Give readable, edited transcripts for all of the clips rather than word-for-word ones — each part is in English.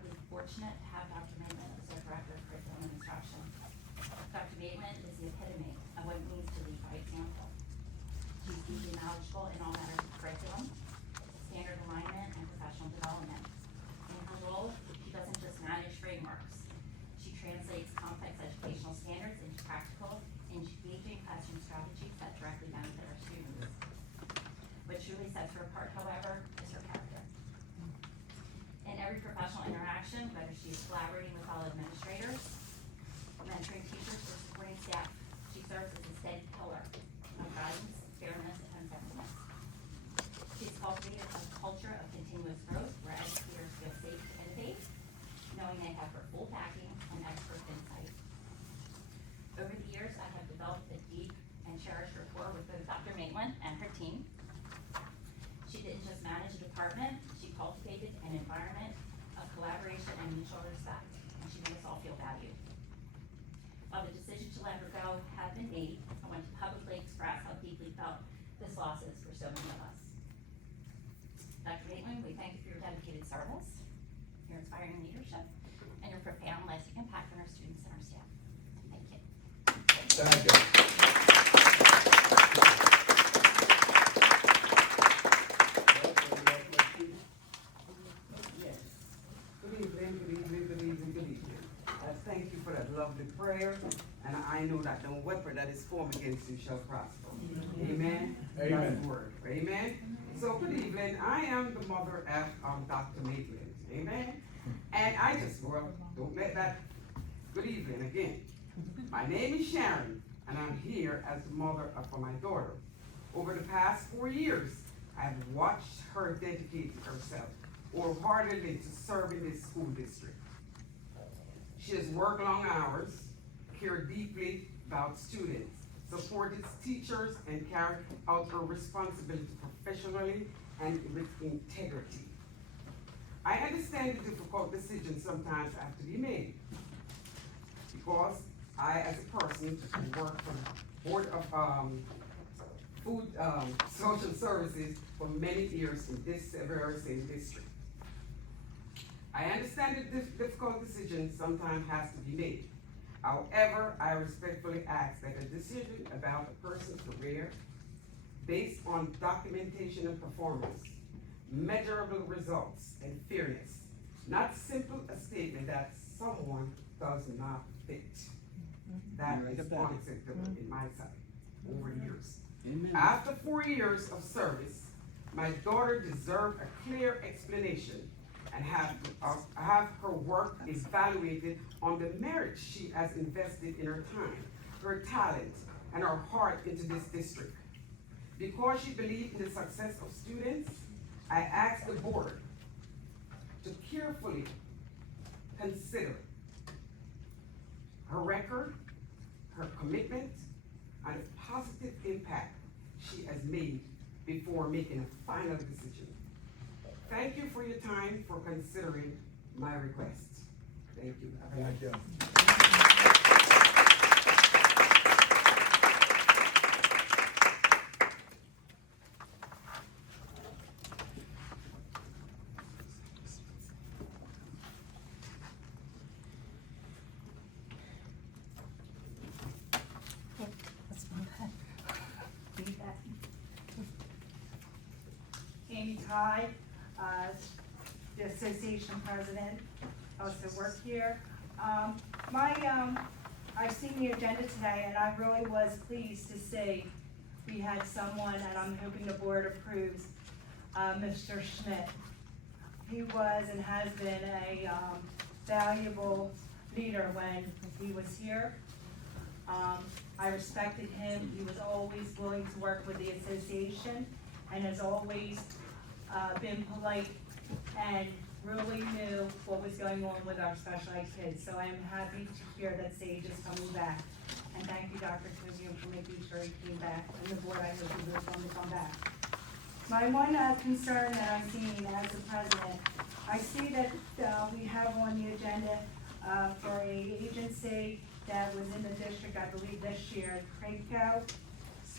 incredibly fortunate to have Dr. Maitland as our Director of Curriculum and Instruction. Dr. Maitland is the epitome of what it means to lead by example. She's deeply knowledgeable in all matters of curriculum, standard alignment, and professional development. In her role, she doesn't just manage frameworks. She translates complex educational standards into practical, engaging classroom strategies that directly benefit our students. What truly sets her apart, however, is her character. In every professional interaction, whether she is collaborating with fellow administrators, mentoring teachers, or supporting staff, she serves as a steady pillar of guidance, fairness, and effectiveness. She's cultivated a culture of continuous growth where educators feel safe to innovate, knowing they have her full backing and expert insight. Over the years, I have developed a deep and cherished rapport with both Dr. Maitland and her team. She didn't just manage a department, she cultivated an environment of collaboration and mutual respect, and she made us all feel valued. While the decision to let her go had been made, I want to publicly express how deeply felt this loss is for so many of us. Dr. Maitland, we thank you for your dedicated service, your inspiring leadership, and your profound lasting impact on our students and our staff. Thank you. Thank you. Yes. Good evening, good evening, good evening, good evening. Thank you for that lovely prayer, and I know that no weapon that is formed against you shall prosper. Amen? Amen. That's the word. Amen? So good evening, I am the mother of Dr. Maitland. Amen? And I just, well, don't let that, good evening again. My name is Sharon, and I'm here as the mother for my daughter. Over the past 4 years, I've watched her dedicate herself wholeheartedly to serving this school district. She has worked long hours, cared deeply about students, supported teachers, and carried out her responsibility professionally and with integrity. I understand the difficult decisions sometimes have to be made, because I, as a person who worked for the Board of Food Social Services for many years in this very same district. I understand that this difficult decision sometimes has to be made. However, I respectfully ask that a decision about a person's career based on documentation and performance, measurable results, and fairness, not simple a statement that someone does not fit. That is unacceptable in my sight over years. Amen. After 4 years of service, my daughter deserved a clear explanation and have her work evaluated on the merit she has invested in her time, her talent, and her heart into this district. Because she believed in the success of students, I asked the board to carefully consider her record, her commitment, and the positive impact she has made before making a final decision. Thank you for your time for considering my request. Thank you. Thank you. Amy Ty, the association president, also work here. I've seen the agenda today, and I really was pleased to see we had someone, and I'm hoping the board approves, Mr. Schmidt. He was and has been a valuable leader when he was here. I respected him. He was always willing to work with the association and has always been polite and really knew what was going on with our special ed kids. So I am happy to hear that Sage is coming back. And thank you, Dr. Kuzian, for making sure he came back, and the board, I hope he was going to come back. My one concern that I'm seeing as the president, I see that we have on the agenda for a agency that was in the district, I believe this year, Craigco,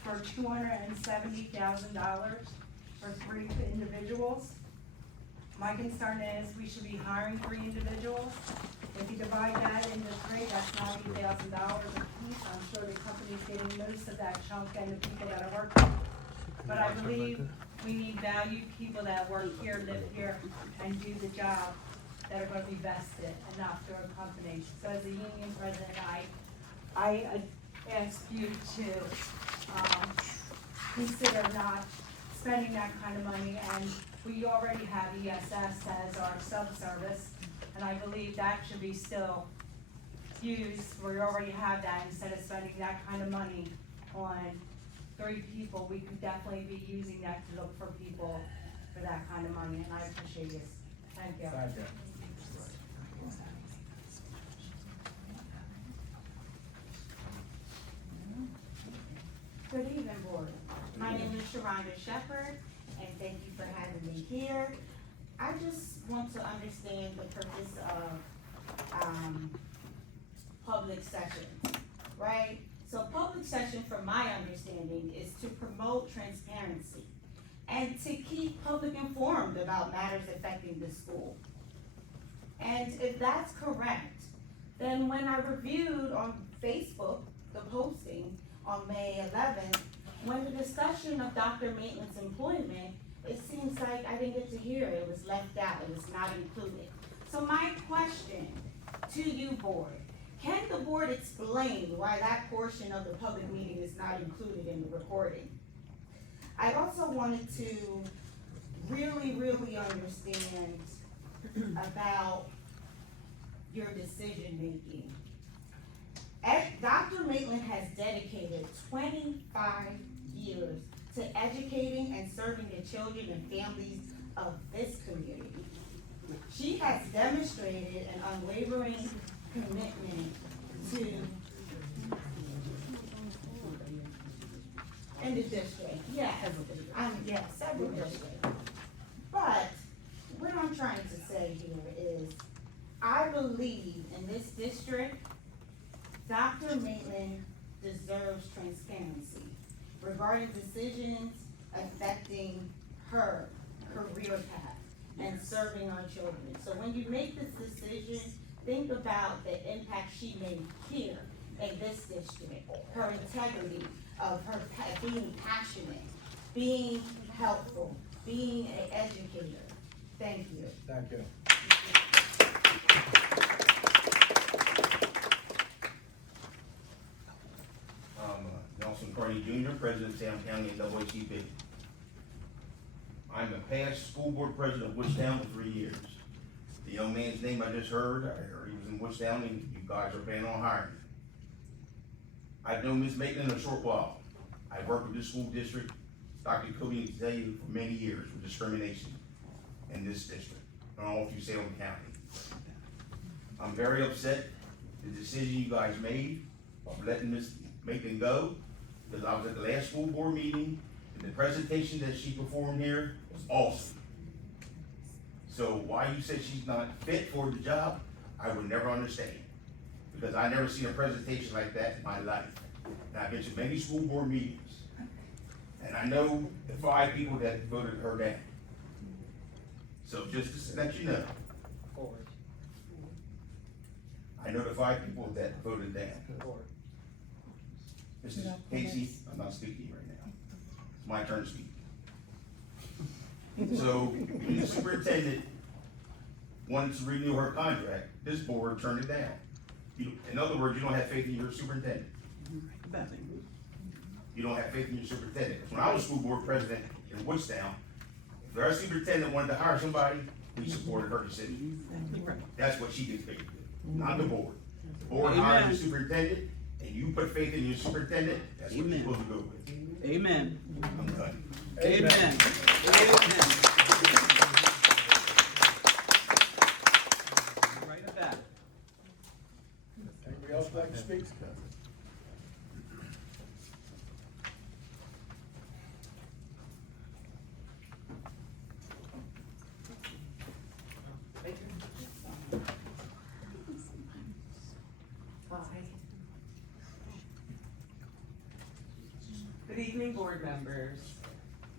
for $270,000 for 3 individuals. My concern is we should be hiring 3 individuals. If you divide that into 3, that's $90,000 a piece. I'm sure the company's getting most of that chunk and the people that are working. But I believe we need valued people that work here, live here, and do the job, that are gonna be vested and not through a company. So as a union president, I ask you to, consider not spending that kind of money, and we already have ESS as our sub-service, and I believe that should be still used, we already have that, instead of spending that kind of money on 3 people, we could definitely be using that to look for people for that kind of money, and I appreciate it. Thank you. Good evening, board. My name is Sharonda Shepherd, and thank you for having me here. I just want to understand the purpose of, public sessions, right? So public session, from my understanding, is to promote transparency and to keep public informed about matters affecting the school. And if that's correct, then when I reviewed on Facebook the posting on May 11th, when the discussion of Dr. Maitland's employment, it seems like I didn't get to hear it, it was left out, it was not included. So my question to you, board, can the board explain why that portion of the public meeting is not included in the recording? I also wanted to really understand about your decision making. Dr. Maitland has dedicated 25 years to educating and serving the children and families of this community. She has demonstrated an unwavering commitment to, in the district, yes, several districts. But what I'm trying to say here is, I believe in this district, Dr. Maitland deserves transparency regarding decisions affecting her career path and serving our children. So when you make this decision, think about the impact she made here in this district, her integrity of her being passionate, being helpful, being an educator. Thank you. Thank you. Nelson Carney Jr., President of Sam County and NAACP. I'm a past school board president of Woodstown for 3 years. The young man's name I just heard, I heard he was in Woodstown and you guys are planning on hiring him. I've known Ms. Maitland a short while. I've worked with this school district, Dr. Cody can tell you, for many years with discrimination in this district, and all through Salem County. I'm very upset the decision you guys made of letting Ms. Maitland go, because I was at the last school board meeting, and the presentation that she performed here was awesome. So why you said she's not fit for the job, I would never understand. Because I never seen a presentation like that in my life. And I've been to many school board meetings. And I know the 5 people that voted her down. So just to let you know, I know the 5 people that voted down. Mrs. Casey, I'm not speaking right now. It's my turn to speak. So, when the superintendent wanted to renew her contract, this board turned it down. In other words, you don't have faith in your superintendent. You don't have faith in your superintendent. When I was school board president in Woodstown, if our superintendent wanted to hire somebody, we supported her decision. That's what she dictated, not the board. The board hired the superintendent, and you put faith in your superintendent, that's what you're supposed to go with. Amen. I'm done. Amen. Amen. Right at that. Anybody else like to speak? Good evening, board members.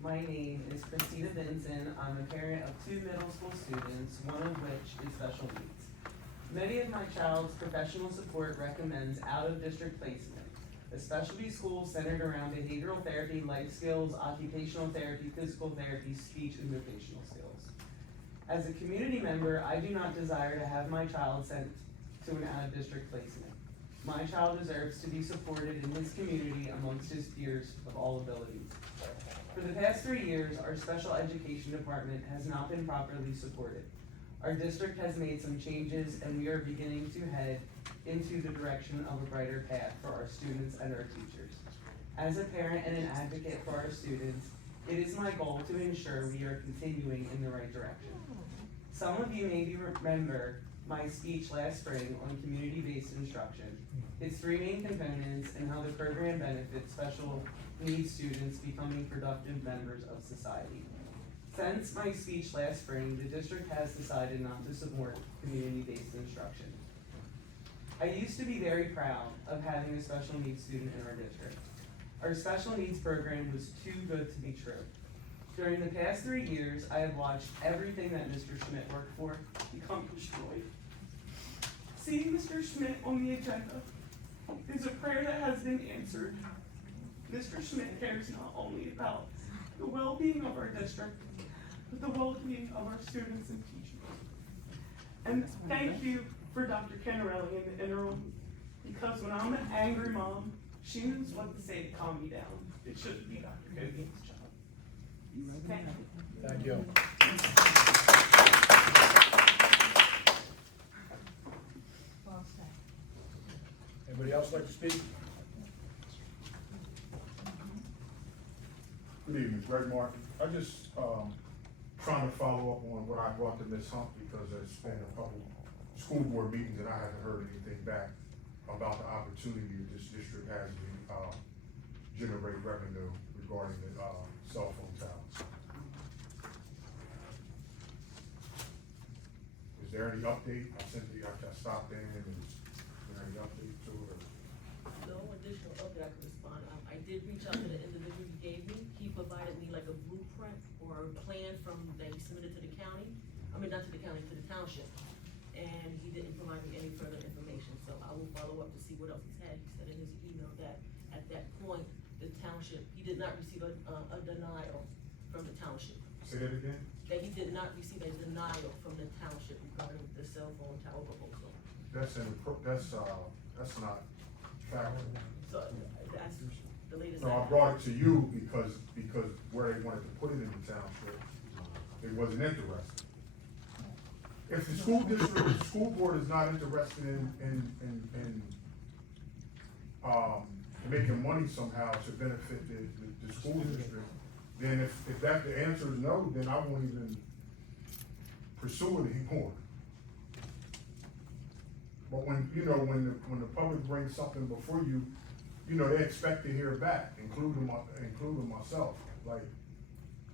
My name is Christina Vinson. I'm a parent of 2 middle school students, one of which is special needs. Many of my child's professional support recommends out-of-district placement, a specialty school centered around behavioral therapy, life skills, occupational therapy, physical therapy, speech, and vocational skills. As a community member, I do not desire to have my child sent to an out-of-district placement. My child deserves to be supported in his community amongst his peers of all abilities. For the past 3 years, our special education department has not been properly supported. Our district has made some changes and we are beginning to head into the direction of a brighter path for our students and our teachers. As a parent and an advocate for our students, it is my goal to ensure we are continuing in the right direction. Some of you maybe remember my speech last spring on community-based instruction, its 3 main components, and how the program benefits special needs students becoming productive members of society. Since my speech last spring, the district has decided not to support community-based instruction. I used to be very proud of having a special needs student in our district. Our special needs program was too good to be true. During the past 3 years, I have watched everything that Mr. Schmidt worked for become destroyed. Seeing Mr. Schmidt on the agenda is a prayer that has been answered. Mr. Schmidt cares not only about the well-being of our district, but the well-being of our students and teachers. And thank you for Dr. Canarelli in the interim, because when I'm an angry mom, she knows what to say to calm me down. It shouldn't be Dr. Cogan's job. Thank you. Thank you. Anybody else like to speak? Good evening, Greg Martin. I just, trying to follow up on what I brought to Ms. Hump, because there's been a couple school board meetings and I haven't heard anything back about the opportunity that this district has to, generate revenue regarding the, cell phone towers. Is there any update? I stopped in, and is there any update to it? No additional update I can respond. I did reach out to the individual you gave me. He provided me like a blueprint or a plan that he submitted to the county. I mean, not to the county, to the township. And he didn't provide me any further information, so I will follow up to see what else he's had. He said in his email that at that point, the township, he did not receive a denial from the township. Say that again? That he did not receive a denial from the township regarding the cell phone tower proposal. That's not factual. So that's the latest. No, I brought it to you because where they wanted to put it in the township, it wasn't interested. If the school board is not interested in making money somehow to benefit the school district, then if that, the answer is no, then I won't even pursue it anymore. But when the public brings something before you, they expect to hear back, including myself. Like,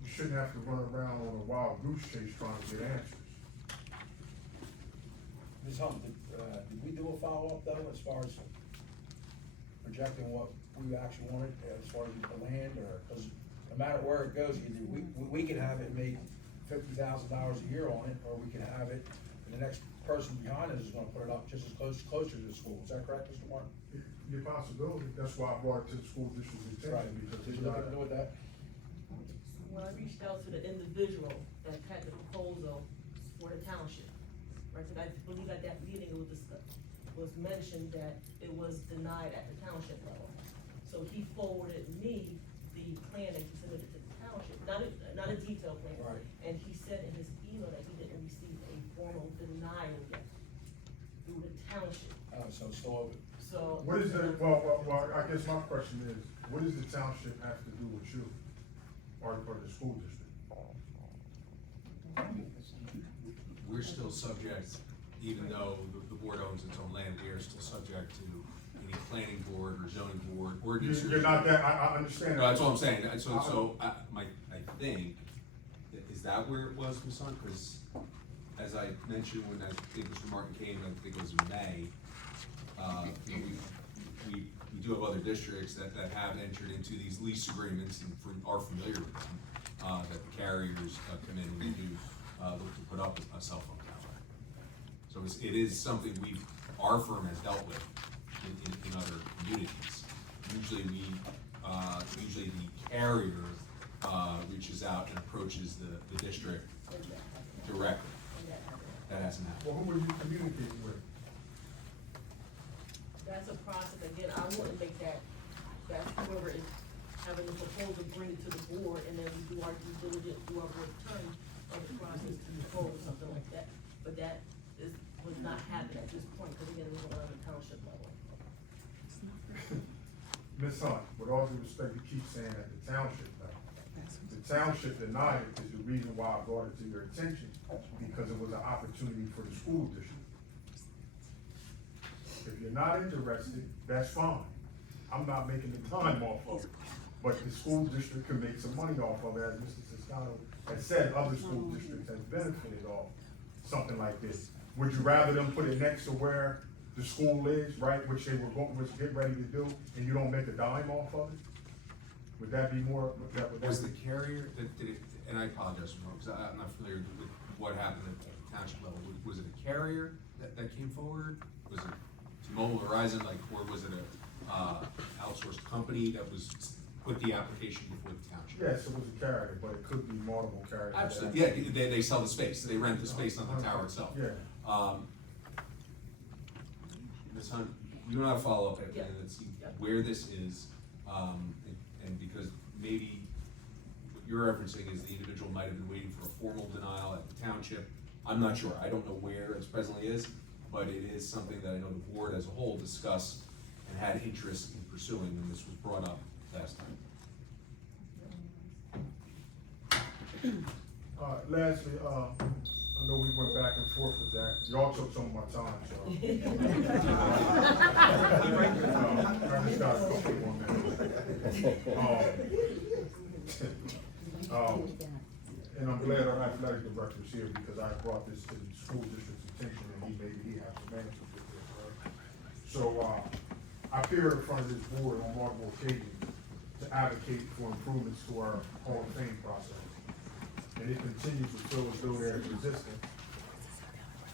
you shouldn't have to run around on a wild goose chase trying to get answers. Ms. Hump, did we do a follow-up though, as far as projecting what we actually wanted, as far as the land, or, because no matter where it goes, either we could have it make $50,000 a year on it, or we could have it, and the next person behind us is gonna put it up just as closer to the school. Is that correct, Mr. Martin? Your possibility, that's why I brought it to the school district's attention, because Did it's you look not. into that? When I reached out to the individual that had the proposal for the township, right, because I believe at that meeting it was discussed, was mentioned that it was denied at the township level. So he forwarded me the plan that he submitted to the township, not a detailed plan. Right. And he said in his email that he didn't receive a formal denial yet through the township, So it's still open. so. What is the, well, I guess my question is, what does the township have to do with you, or the school district? We're still subject, even though the board owns its own land, we are still subject to any planning board or zoning board ordinance. You're not that, I understand. No, that's all I'm saying, I think, is that where it was, Ms. Hunt? Because as I mentioned when I think Mr. Martin came, I think it was in May, we do have other districts that have entered into these lease agreements and are familiar with them. that the carriers come in and they do look to put up a cell phone tower. So it is something our firm has dealt with in other communities. Usually usually the carrier reaches out and approaches the district directly. That hasn't happened. Well, who were you communicating with? That's a process, again, I wouldn't make that's whoever is having the proposal, bring it to the board, and then we do our due diligence, do our return of the process to the board, or something like that. But that would not happen at this point, because again, we're on the township level. Ms. Hunt, with all due respect, you keep saying at the township level. The township denied it is the reason why I brought it to your attention, because it was an opportunity for the school district. If you're not interested, that's fine. I'm not making the time off of it. But the school district can make some money off of it, as Mr. Toscano has said, other school districts have benefited off something like this. Would you rather them put it next to where the school is, right, which they were going, which get ready to do, and you don't make a dime off of it? Would that be more, would that Was be? the carrier that did it, and I apologize for because I'm not familiar with what happened at the township level. Was it a carrier that came forward? Was it T-Mobile, Verizon, or was it a outsourced company that was put the application before the township? Yes, it was a carrier, but it could be multiple carriers. Absolutely, yeah, they sell the space, they rent the space on the tower itself. Yeah. Ms. Hunt, you know how to follow up Yeah. and see Yeah. where this is, and because maybe what you're referencing is the individual might have been waiting for a formal denial at the township. I'm not sure, I don't know where it presently is, but it is something that I know the board as a whole discussed and had interest in pursuing when this was brought up last time. Lastly, I know we went back and forth with that. Y'all took some of my time, so. I just got a couple more minutes. And I'm glad our athletic director is here because I brought this to the school district's attention and maybe he has some answers with this, right? So, I appear in front of this board on multiple occasions to advocate for improvements to our Hall of Fame process. And it continues to feel as though there is resistance,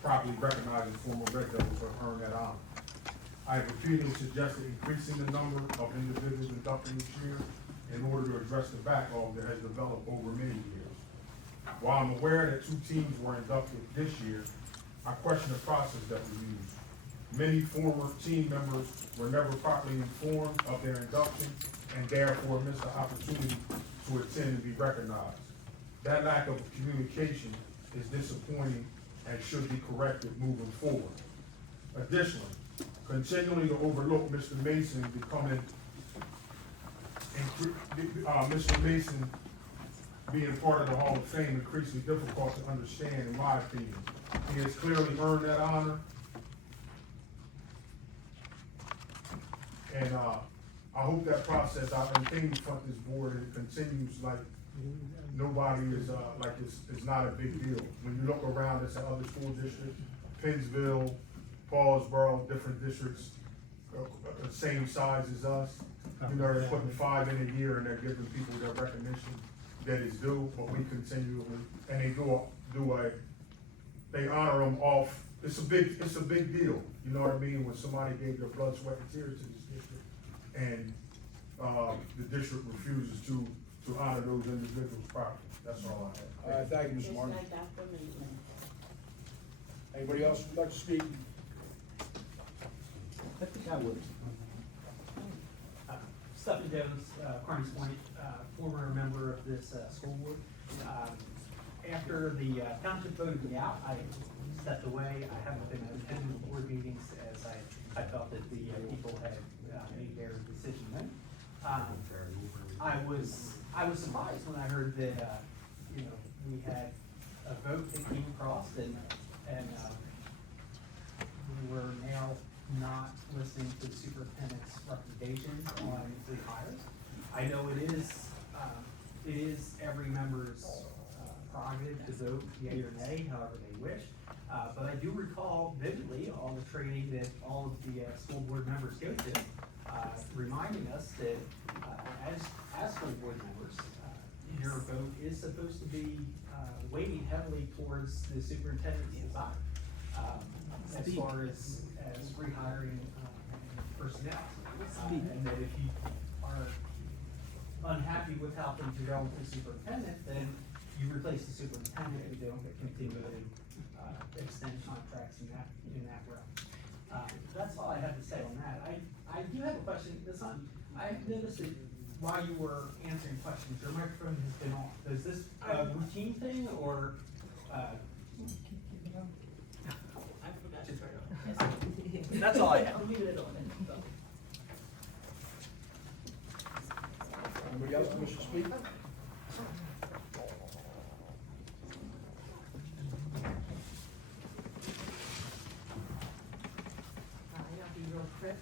properly recognizing former Red Devils have earned that honor. I have repeatedly suggested increasing the number of individuals inducted each year in order to address the backlog that has developed over many years. While I'm aware that 2 teams were inducted this year, I question the process that we used. Many former team members were never properly informed of their induction and therefore missed the opportunity to attend and be recognized. That lack of communication is disappointing and should be corrected moving forward. Additionally, continually to overlook Mr. Mason becoming, Mr. Mason being part of the Hall of Fame increasingly difficult to understand in my opinion. He has clearly earned that honor. And I hope that process, I continue to front this board and it continues like nobody is, it's not a big deal. When you look around at other school districts, Pennsville, Paulsboro, different districts, the same size as us, you know, they're putting 5 in a year and they're giving people their recognition that is due, but we continue, and they they honor them off. It's a big deal, you know what I mean, when somebody gave their blood, sweat, and tears to this district, and, the district refuses to honor those individuals properly. That's all I have. Thank you, Mr. Martin. Anybody else would like to speak? I think I would. Stephen Jones, Carneys Point, former member of this school board. After the township voted me out, I stepped away. I haven't been attending the board meetings as I felt that the people had made their decision then. I was surprised when I heard that, we had a vote that came across and we were now not listening to the superintendent's recommendations on rehires. I know it is every member's prerogative to vote yea or nay, however they wish. But I do recall vividly all the training that all of the school board members go to, reminding us that as school board members, your vote is supposed to be, weighted heavily towards the superintendent's design. As far as rehiring, personnel. And that if you are unhappy with how things are going with the superintendent, then you replace the superintendent, and you don't continue to, extend contracts in that realm. That's all I have to say on that. I do have a question, I've noticed that while you were answering questions, your microphone has been on. Is this a routine thing, or, I forgot to turn it on. that's all I have. I'm leaving it on then. Anybody else wish to speak? I'll be real quick.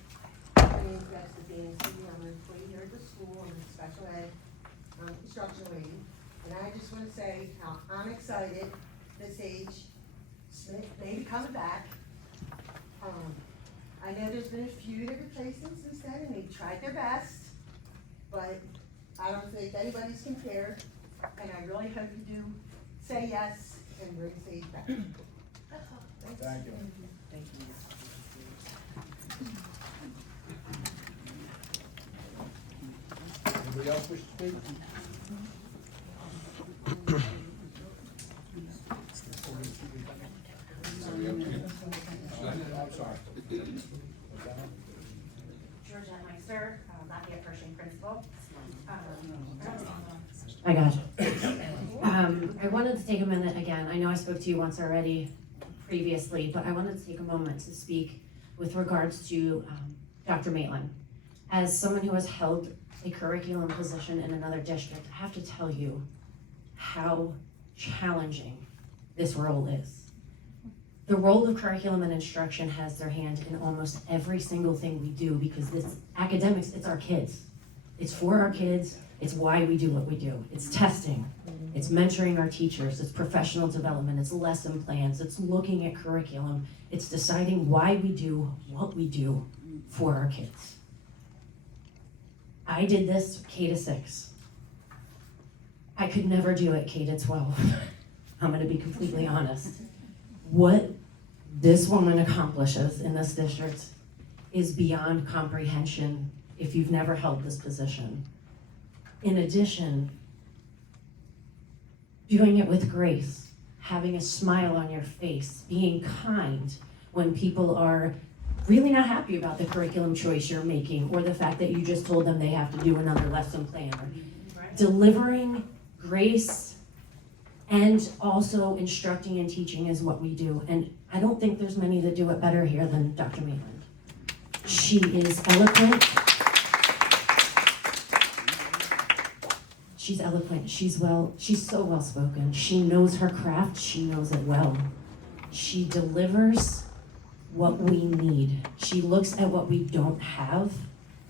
My name is Esther Dancy, I'm an employee here at the school, I'm a special ed instructional lady. And I just wanna say how I'm excited this age, Smith may be coming back. I know there's been a few that replaced him since then, and they've tried their best, but I don't think anybody's compared, and I really hope you do say yes and bring Sage back. That's all. Thanks. Thank you. Thank you. Anybody else wish to speak? I'm sorry. Georgette Meister, Lafayette Pershing principal. I got you. I wanted to take a minute again. I know I spoke to you once already previously, but I wanted to take a moment to speak with regards to Dr. Maitland. As someone who has held a curriculum position in another district, I have to tell you how challenging this role is. The role of curriculum and instruction has their hand in almost every single thing we do, because this academics, it's our kids. It's for our kids, it's why we do what we do. It's testing, it's mentoring our teachers, it's professional development, it's lesson plans, it's looking at curriculum, it's deciding why we do what we do for our kids. I did this K-6. I could never do it K-12. I'm gonna be completely honest. What this woman accomplishes in this district is beyond comprehension if you've never held this position. In addition, doing it with grace, having a smile on your face, being kind when people are really not happy about the curriculum choice you're making, or the fact that you just told them they have to do another lesson plan. Delivering grace and also instructing and teaching is what we do. And I don't think there's many that do it better here than Dr. Maitland. She is eloquent. She's eloquent, she's so well spoken. She knows her craft, she knows it well. She delivers what we need. She looks at what we don't have,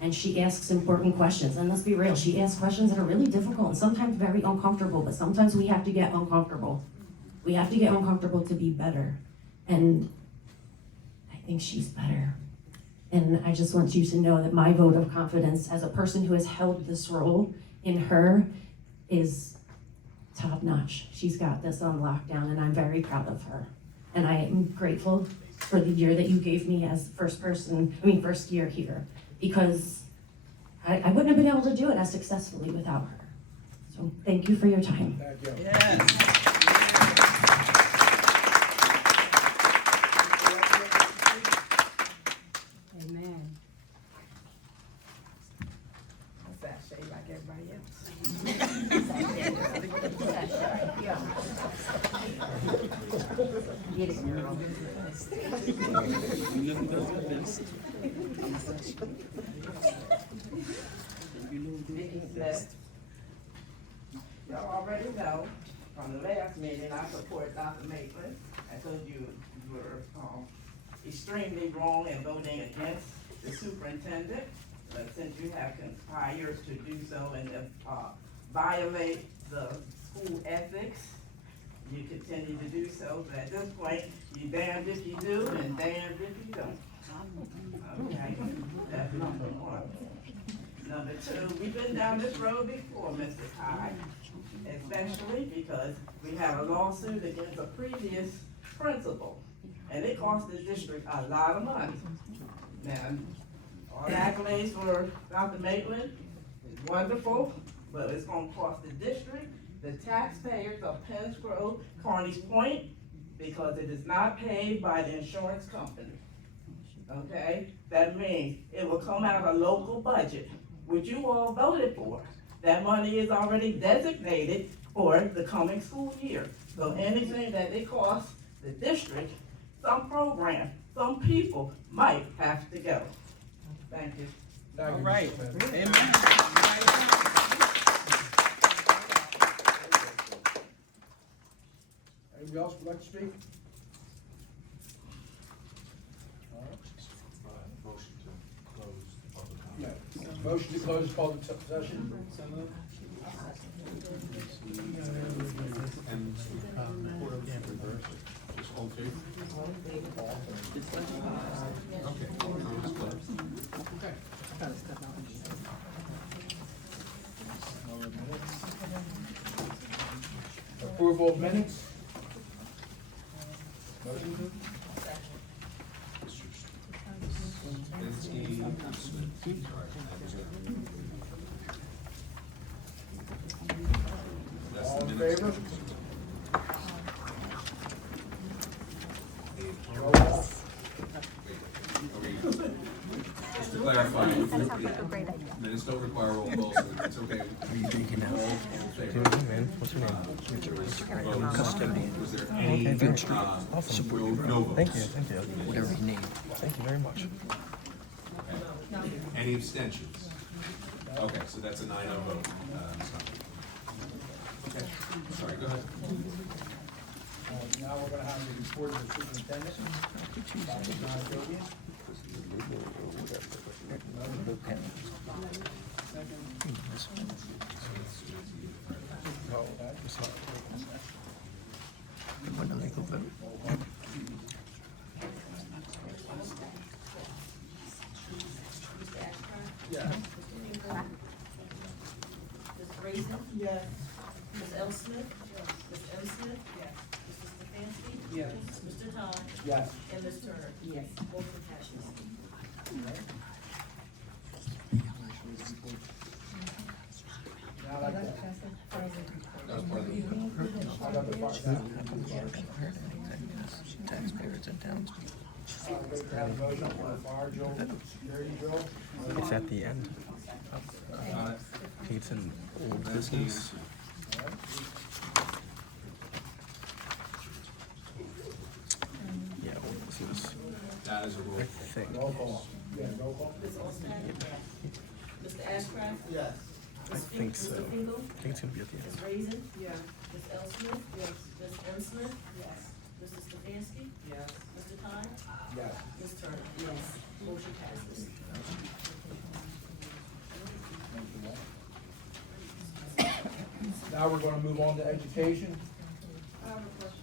and she asks important questions. And let's be real, she asks questions that are really difficult and sometimes very uncomfortable, but sometimes we have to get uncomfortable. We have to get uncomfortable to be better. And I think she's better. And I just want you to know that my vote of confidence as a person who has held this role in her is top notch. She's got this on lockdown, and I'm very proud of her. And I am grateful for the year that you gave me as first year here, because I wouldn't have been able to do it as successfully without her. So thank you for your time. Thank you. Yes. Amen. What's that, shade like everybody else? Get it, girl. Y'all already know, from the last meeting, I support Dr. Maitland. I told you were extremely wrong in voting against the superintendent, but since you have conspired to do so and violate the school ethics, you continue to do so. But at this point, you damned if you do and damned if you don't. Okay, that's number one. Number two, we've been down this road before, Mr. Ty. especially because we have a lawsuit against a previous principal, and it cost the district a lot of money. Now, all the accolades for Dr. Maitland is wonderful, but it's gonna cost the district, the taxpayers of Penns Grove, Carneys Point, because it is not paid by the insurance company. Okay, that means it will come out of local budget, which you all voted for. That money is already designated for the coming school year. So anything that it costs the district, some program, some people might have to go. Thank you. Thank you, Right. Mr. Smith. Amen. Anybody else would like to speak? All right. Motion to close the public comment. Yeah, motion to close public session. And, just all in favor? Okay, no, it's closed. Okay. Approval of minutes. Motion. Stefanski, Smith. Sorry, that was it. That's All the in minutes. favor? Any Roll call. Just to clarify, minutes don't require roll call, so it's okay. All in favor? What's your name? Was there any, no votes? Thank you. Whatever you need. Thank you very much. Okay. Any abstentions? Okay, so that's a 9-0 vote, Ms. Humphrey. Okay, sorry, go ahead. Now we're gonna have the report of the superintendent. Dr. John Adobian. Yeah. Ms. Grayson? Yes. Ms. L. Smith? Ms. M. Smith? Yes. Mr. Stefanski? Yes. Mr. Todd? Yes. And Ms. Turner? Yes. Motion passes. Now I'd like to. That was part of the, I'd like to find Taxpayers and townspeople. out. Have a motion for the fire drill, security drill. It's at the end. It's an old business. Yeah, old business. that is a roll I call. think. Roll call. Yeah, roll call. Ms. Olsted? Mr. Ashcraft? Yes. I think so. Mr. Fingal? I think it's gonna be at the end. Ms. Raisin? Yes. Ms. L. Smith? Yes. Ms. M. Smith? Yes. Mr. Stefanski? Yes. Mr. Todd? Yes. Ms. Turner? Yes. Motion passes. Now we're gonna move on to education.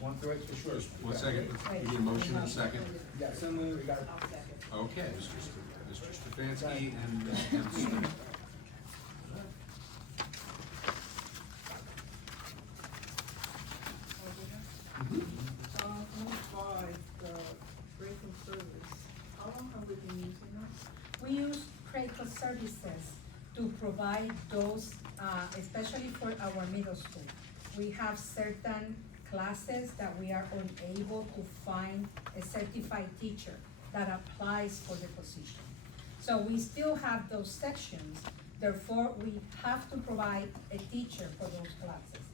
1 through 8, sure. 1 second, we need a motion and a second. Yes. We got it. Okay, Mr. Stefanski and Ms. M. Smith. We use critical services to provide those, especially for our middle school. We have certain classes that we are unable to find a certified teacher that applies for the position. So we still have those sections, therefore we have to provide a teacher for those classes.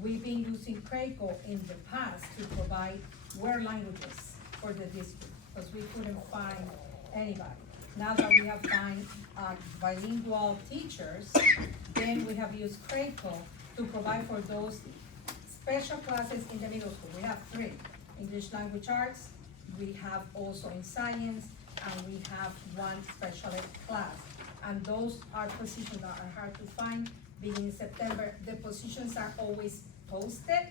We've been using Craco in the past to provide world languages for the district, because we couldn't find anybody. Now that we have found bilingual teachers, then we have used Craco to provide for those special classes in the middle school. We have 3, English language arts, we have also in science, and we have 1 special ed class. And those are positions that are hard to find. Beginning in September, the positions are always posted,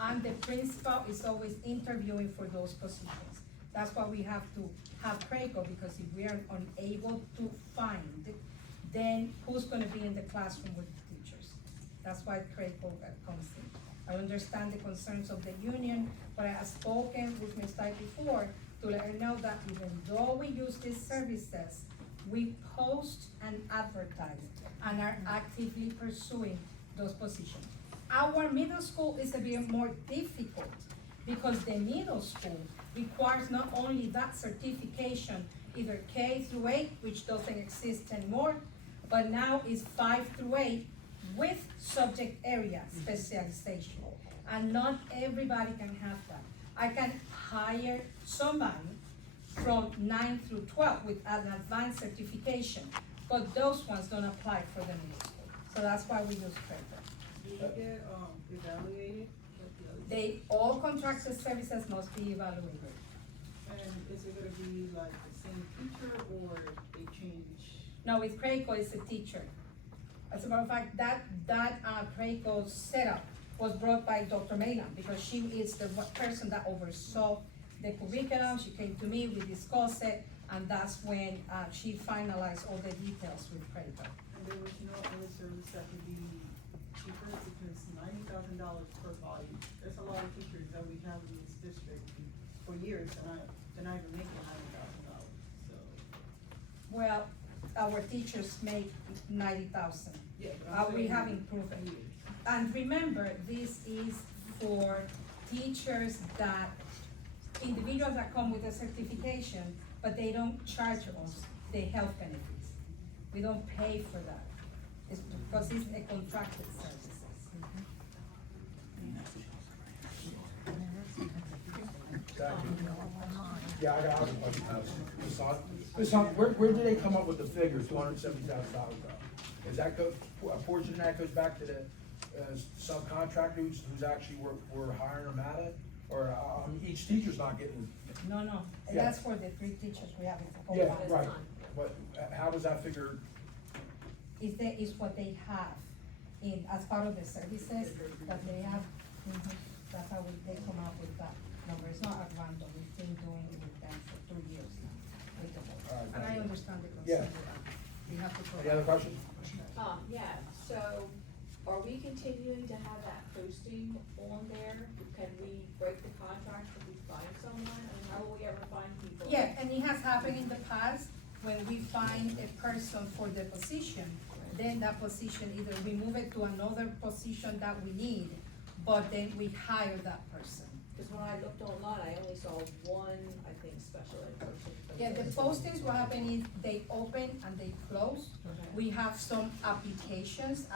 and the principal is always interviewing for those positions. That's why we have to have Craco, because if we are unable to find, then who's gonna be in the classroom with the teachers? that's why Craigco comes in. I understand the concerns of the union, but I have spoken with Ms. Ty before to let her know that even though we use these services, we post and advertise and are actively pursuing those positions. Our middle school is a bit more difficult because the middle school requires not only that certification, either K through 8, which doesn't exist anymore, but now is 5 through 8 with subject area specialization. And not everybody can have that. I can hire somebody from 9 through 12 with an advanced certification, but those ones don't apply for the middle school. So that's why we use Craigco. Do you get, evaluated? All contracted services must be evaluated. And is it gonna be like the same teacher or they change? No, with Craigco, it's a teacher. As a matter of fact, that Craigco setup was brought by Dr. Mayland, because she is the person that oversaw the curriculum. She came to me, we discussed it, and that's when, she finalized all the details with Craigco. And there was no other service that could be cheaper, because $90,000 per volume. There's a lot of teachers that we have in this district for years, and they're not even making $90,000, so. Well, our teachers make 90,000. Yeah, but I'm We saying have for improved it. years. And remember, this is for teachers that, individuals that come with a certification, but they don't charge us the health benefits. We don't pay for that. It's because it's a contracted services. Yeah, I got a question. Ms. Hunt, where do they come up with the figure, $270,000? Is that a portion of that goes back to the subcontractor who's actually we're hiring them out of? Or, each teacher's not getting? No, no, and Yeah. that's for the 3 teachers we have in the whole Yeah, class. right, but how does that figure? Is what they have in, as part of the services that they have. That's how they come up with that number. It's not at random, we've been doing it with them for 2 years now, with the board. All right, And thank I you. understand the Yeah. concern with that. We have to. Any other questions? Yeah, so are we continuing to have that posting on there? Can we break the contract if we find someone? I mean, how will we ever find people? Yeah, and it has happened in the past, when we find a person for the position, then that position, either we move it to another position that we need, but then we hire that person. Cause when I looked online, I only saw one, I think, special ed person. Yeah, the postings, what happen is they open and they close. Okay. We have some applicants,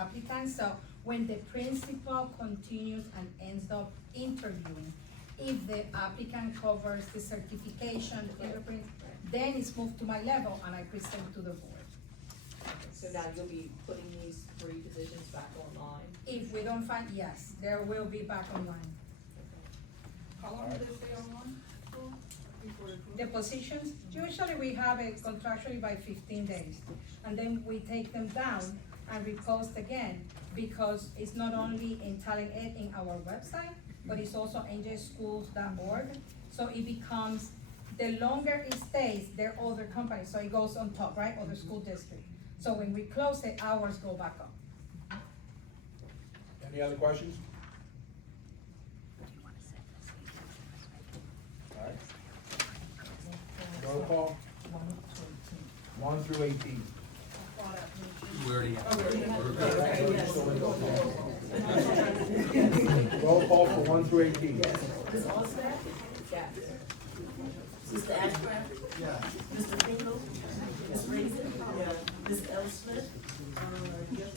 so when the principal continues and ends up interviewing, if the applicant covers the certification, the fingerprint, then it's moved to my level and I present to the board. So now you'll be putting these 3 positions back online? If we don't find, yes, there will be back online. How long do they stay online for, before they The positions, usually we have it contractually by 15 days, and then we take them down and repost again, because it's not only in Talent Ed in our website, but it's also njschools.org, so it becomes, the longer it stays, there are other companies, so it goes on top, right, other school district. So when we close it, hours go back up. Any other questions? All right. Roll call, 1 through 18. We already have. Roll call for 1 through 18. Ms. Osback? Yes. Mr. Ashcraft? Yeah. Mr. Pringle? Ms. Reason? Yeah. Ms. L. Smith? Yes,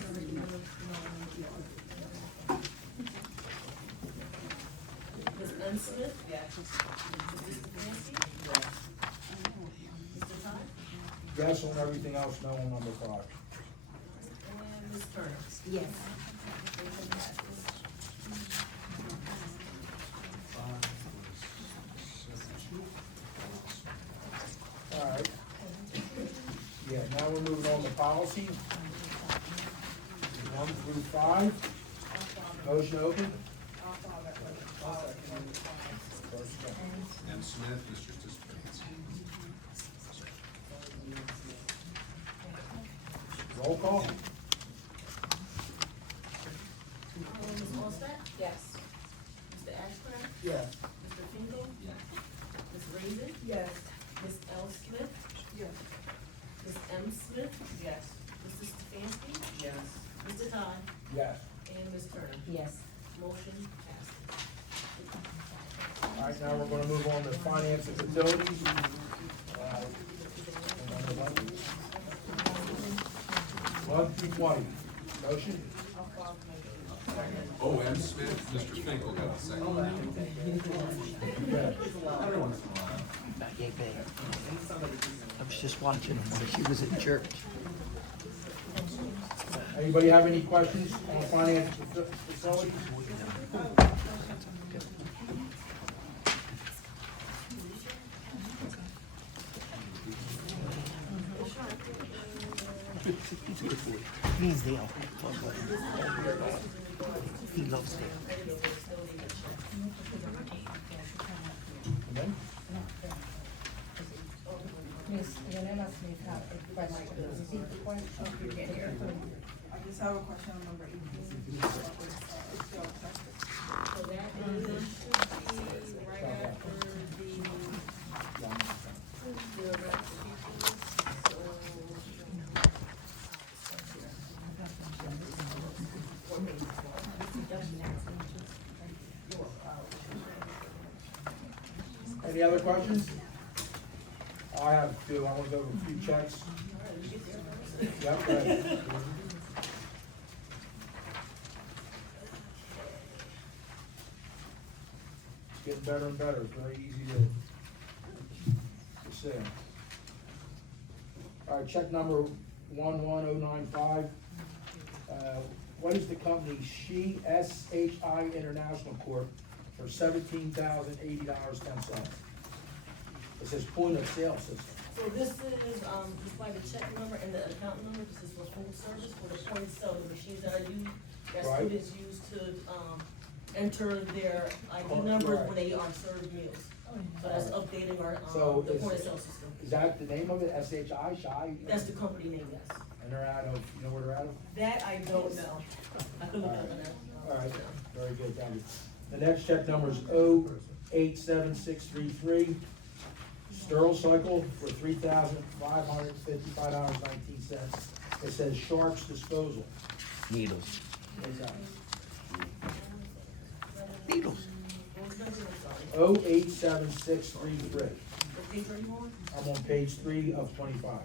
Ms. M. Smith? Yes. Mr. Clancy? Yes. Mr. Todd? Yes on everything else, no on number 5. And Ms. Turner? Yes. All right. Yeah, now we're moving on to policy. 1 through 5. Motion open. M. Smith, Mr. Tisdale. Roll call. Todd Yes. and Ms. Turner. Yes. Motion passes. All right, now we're gonna move on to finance and facilities. 1 through 20. Motion? O. M. Smith, Mr. Finkel got a second. Every once in a while. I was just watching her when she was at church. Anybody have any questions on finance and facilities? He's a good boy. Means Dale. He loves Dale. Miss Yanela Smith have a question. Repeat the question. I just have a question on number 18. So that is, should be right after the rest people, so. Any other questions? I have two. I want to go over a few checks. Yep, right. It's getting better and better. It's very easy to say. All right, check number 11095. What is the company SHI International Corp. for $17,080.10? It says point of sale system. So this is, just like the check number and the account number, this is for food service, for the point of sale, the machines that are used, that Right. students use to, enter their ID numbers when they are served meals. So that's updating our, So the is- point of sale system. Is that the name of it, SHI, Shy? That's the company name, yes. And they're out of, you know where they're out of? That I don't know. I could look it up in that. All right, very good, thank you. The next check number is 087633, Sterl Cycle for $3,555.19. It says Sharps Disposal. Needles. What is that? Needles. 087633. What page are you on? I'm on page 3 of 25.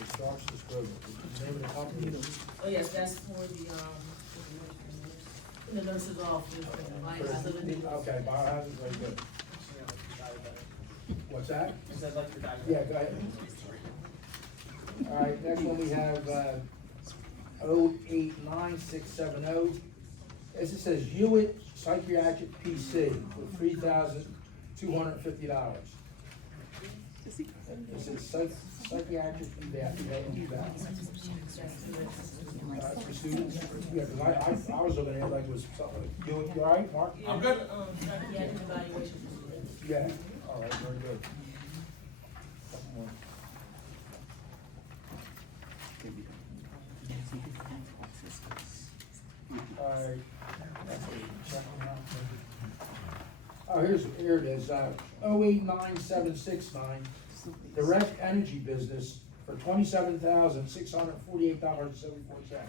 It's Sharps Disposal. The name of the company is Oh, yes, that's for the, in the nurse's office. Okay, biohazard, very good. What's that? Is that like your Yeah, go ahead. All right, next one we have, 089670. This it says Hewitt Psychiatric PC for $3,250. It says psychiatric eval. For students, yeah, cause I was looking at it like it was something, you all right, Mark? Yeah, good. Psychiatric evaluation for students. Yeah, all right, very good. Couple more. All right. Oh, here it is, 089769, Direct Energy Business for $27,648.74.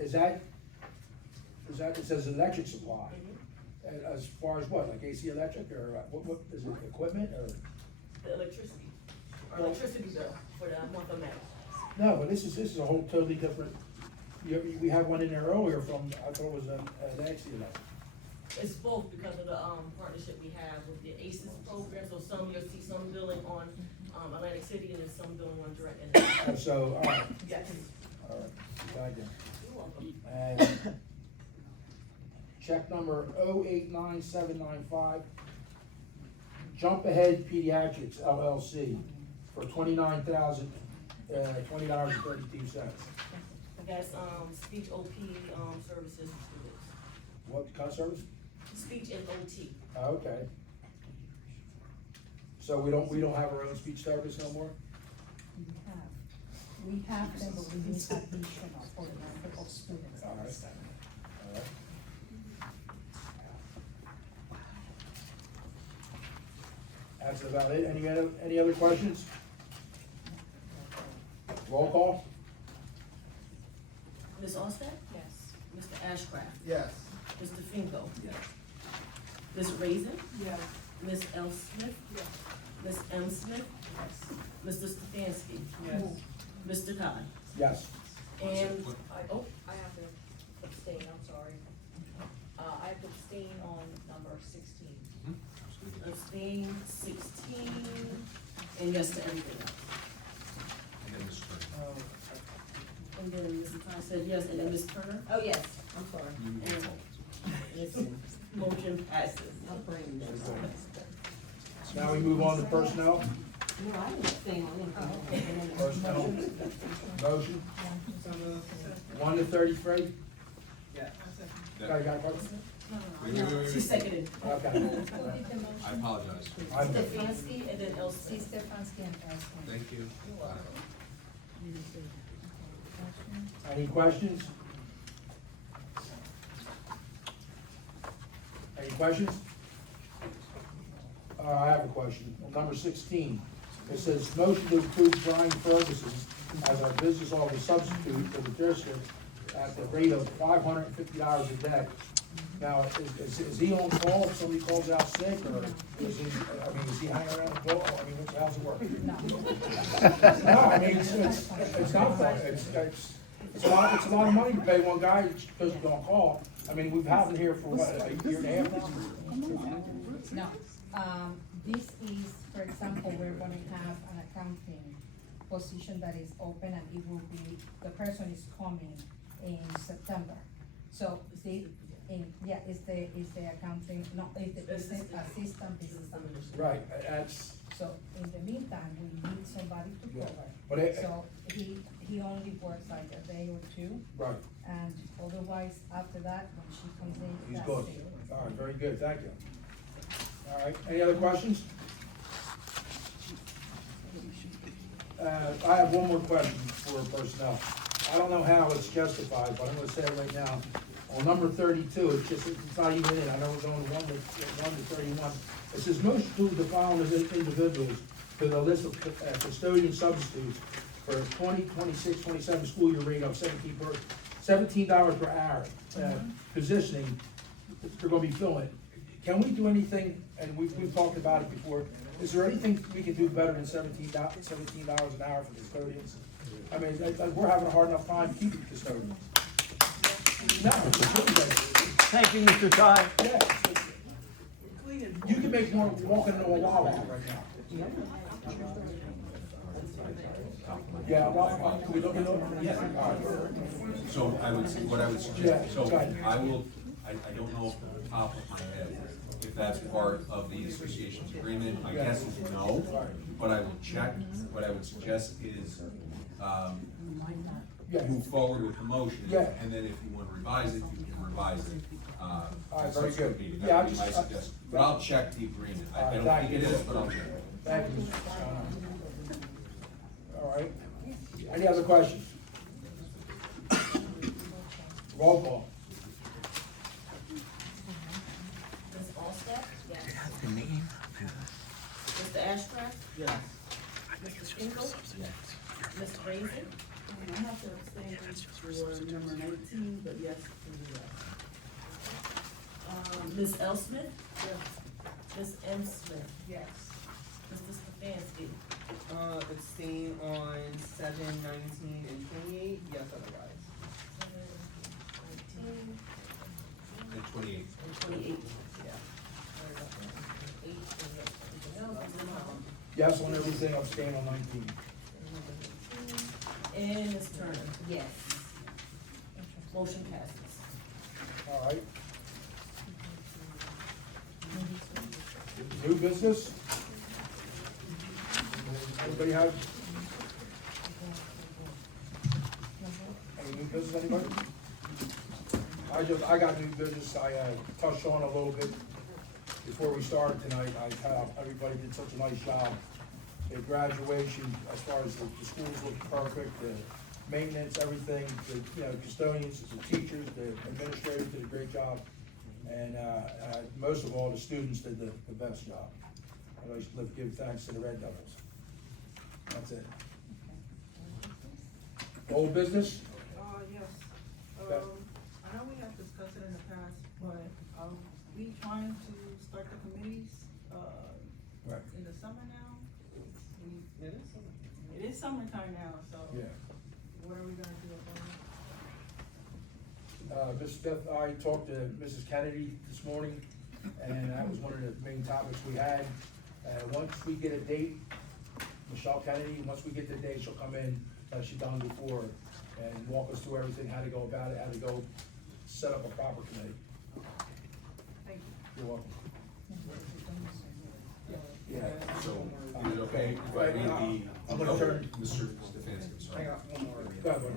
Is that, it says electric supply? As far as what, like AC electric, or what, is it equipment, or? The electricity, our electricity bill for the month of May. No, but this is a whole totally different, we had one in there earlier from, I thought it was an AC electric. It's both because of the, partnership we have with the ACES program, so some you'll see some billing on, Atlantic City and then some billing on Direct Energy. So, all right, Yes. all right, thank you. You're welcome. And check number 089795, Jump Ahead Pediatrics LLC for $29,020.32. That's, speech OP, services for students. What kind of service? Speech and OT. Okay. So we don't have our own speech therapist no more? We have them, but we need additional for the number of students. All right. All right. That's about it. Any other questions? Roll call? Ms. Alsted? Yes. Mr. Ashcraft? Yes. Mr. Finkel? Yes. Ms. Raisin? Yes. Ms. L. Smith? Yes. Ms. M. Smith? Mr. Stefanski? Yes. Mr. Khan? Yes. And, oh, I have to abstain, I'm sorry. I have to abstain on number 16. abstain 16, and yes to everything else. And then Mr. Turner. And then Mrs. Khan said yes, and then Ms. Turner? Oh, yes, I'm sorry. And motion passes. I'm bringing Now we move on to personnel. No, I didn't abstain on anything. Personnel. Motion. 1 to 33. Yes. Got a question? She seconded. Okay. Who did the motion? I apologize. Stefanski and then L. See Smith. Stefanski and Erskine. Thank you. Any questions? Any questions? I have a question. Number 16, it says motion to approve Brian Ferguson as our business office substitute for the district at the rate of $550 a day. Now, is he on call if somebody calls out sick, or is he, is he hanging around the door? How's it work? No, I mean, it's not fun. It's a lot of money to pay one guy just because he's on call. I mean, we've had him here for what, a year and a half now? No, this is, for example, we're gonna have an accounting position that is open, and it will be, the person is coming in September. So, it's the accounting, no, it's the business assistant business analyst. Right, that's, So, in the meantime, we need somebody to Yeah. cover. But it- So, he only works like a day or two, right, and otherwise, after that, when she comes in, he's that's good. it. All right, very good, thank you. All right, any other questions? I have one more question for personnel. I don't know how it's justified, but I'm gonna say it right now. On number 32, it's not even in, I know it's only 1 to 31. It says motion to the following individuals to the list of custodian substitutes for 2026-27 school year rate of $17 per hour. Positioning, they're gonna be filling. Can we do anything, and we've talked about it before, is there anything we can do better than $17 an hour for custodians? I mean, we're having a hard enough time keeping custodians. No, Thank you, Mr. Ty. yeah. You can make more walking into a Wawa right now. Yeah, well, can we look at it? Yeah. All right. So what I would suggest, Yeah, so go ahead. I don't know off the top of my head if that's part of the association's agreement. I guess it's no, but I will check. What I would suggest is, Yeah. move forward with the motion. Yeah. And then if you want to revise it, you can revise it. All right, very good. Meeting. Yeah, That would be my I'm just- suggestion. But I'll check the agreement. I don't Thank think it you. is, but I'll check. Thank you, Mr. All right. Any other questions? Roll call. Ms. Alsted? Yes. The name? Mr. Ashcraft? Yes. Mr. Finkel? Yes. Ms. Raisin? I have to abstain for number 19, but yes to the rest. Ms. L. Smith? Ms. M. Smith? Yes. Mr. Stefanski? Abstain on 7, 19, and 28, yes otherwise. 19, And 28. and 28. Yeah. 8, and yes, everything else. Yes on everything, abstain on 19. And Ms. Turner? Yes. Motion passes. All right. New business? Anybody have? Any new business, anybody? I got new business, I touched on a little bit before we started tonight. Everybody did such a nice job. The graduation, as far as the schools look perfect, the maintenance, everything, the custodians, the teachers, the administrators did a great job. And most of all, the students did the best job. I'd like to give thanks to the Red Devils. That's it. Old business? Yes. Okay. I know we have discussed it in the past, but are we trying to start the committees, Right. in the summer now? It is something. It is summertime now, so Yeah. what are we gonna do about it? Ms. Steph, I talked to Mrs. Kennedy this morning, and that was one of the main topics we had. Once we get a date, Michelle Kennedy, once we get the date, she'll come in, as she done before, and walk us through everything, how to go about it, how to go set up a proper committee. Thank you. You're welcome. Yeah, so, is it okay if I read the? I'm gonna turn- Mr. Stefanski, sorry. I got one more. Go ahead, buddy.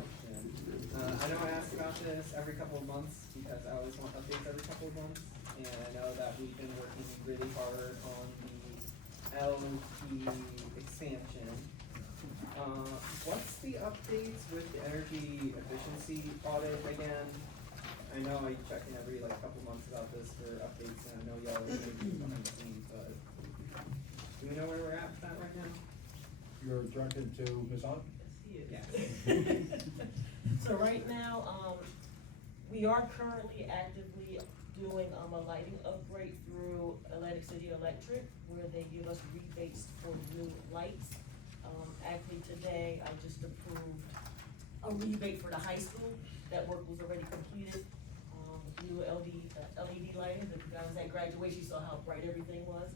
I know I ask about this every couple of months because I always want updates every couple of months. And I know that we've been working really hard on the LP expansion. What's the updates with the energy efficiency audit again? I know I check in every couple months about this for updates, and I know y'all are doing behind the scenes, but do we know where we're at with that right now? You're directed to Ms. Hunt? Yes. So right now, we are currently actively doing, a lighting upgrade through Atlantic City Electric, where they give us rebates for new lights. Actually today, I just approved a rebate for the high school. That work was already completed. New LED lighting, the guy was at graduation, saw how bright everything was.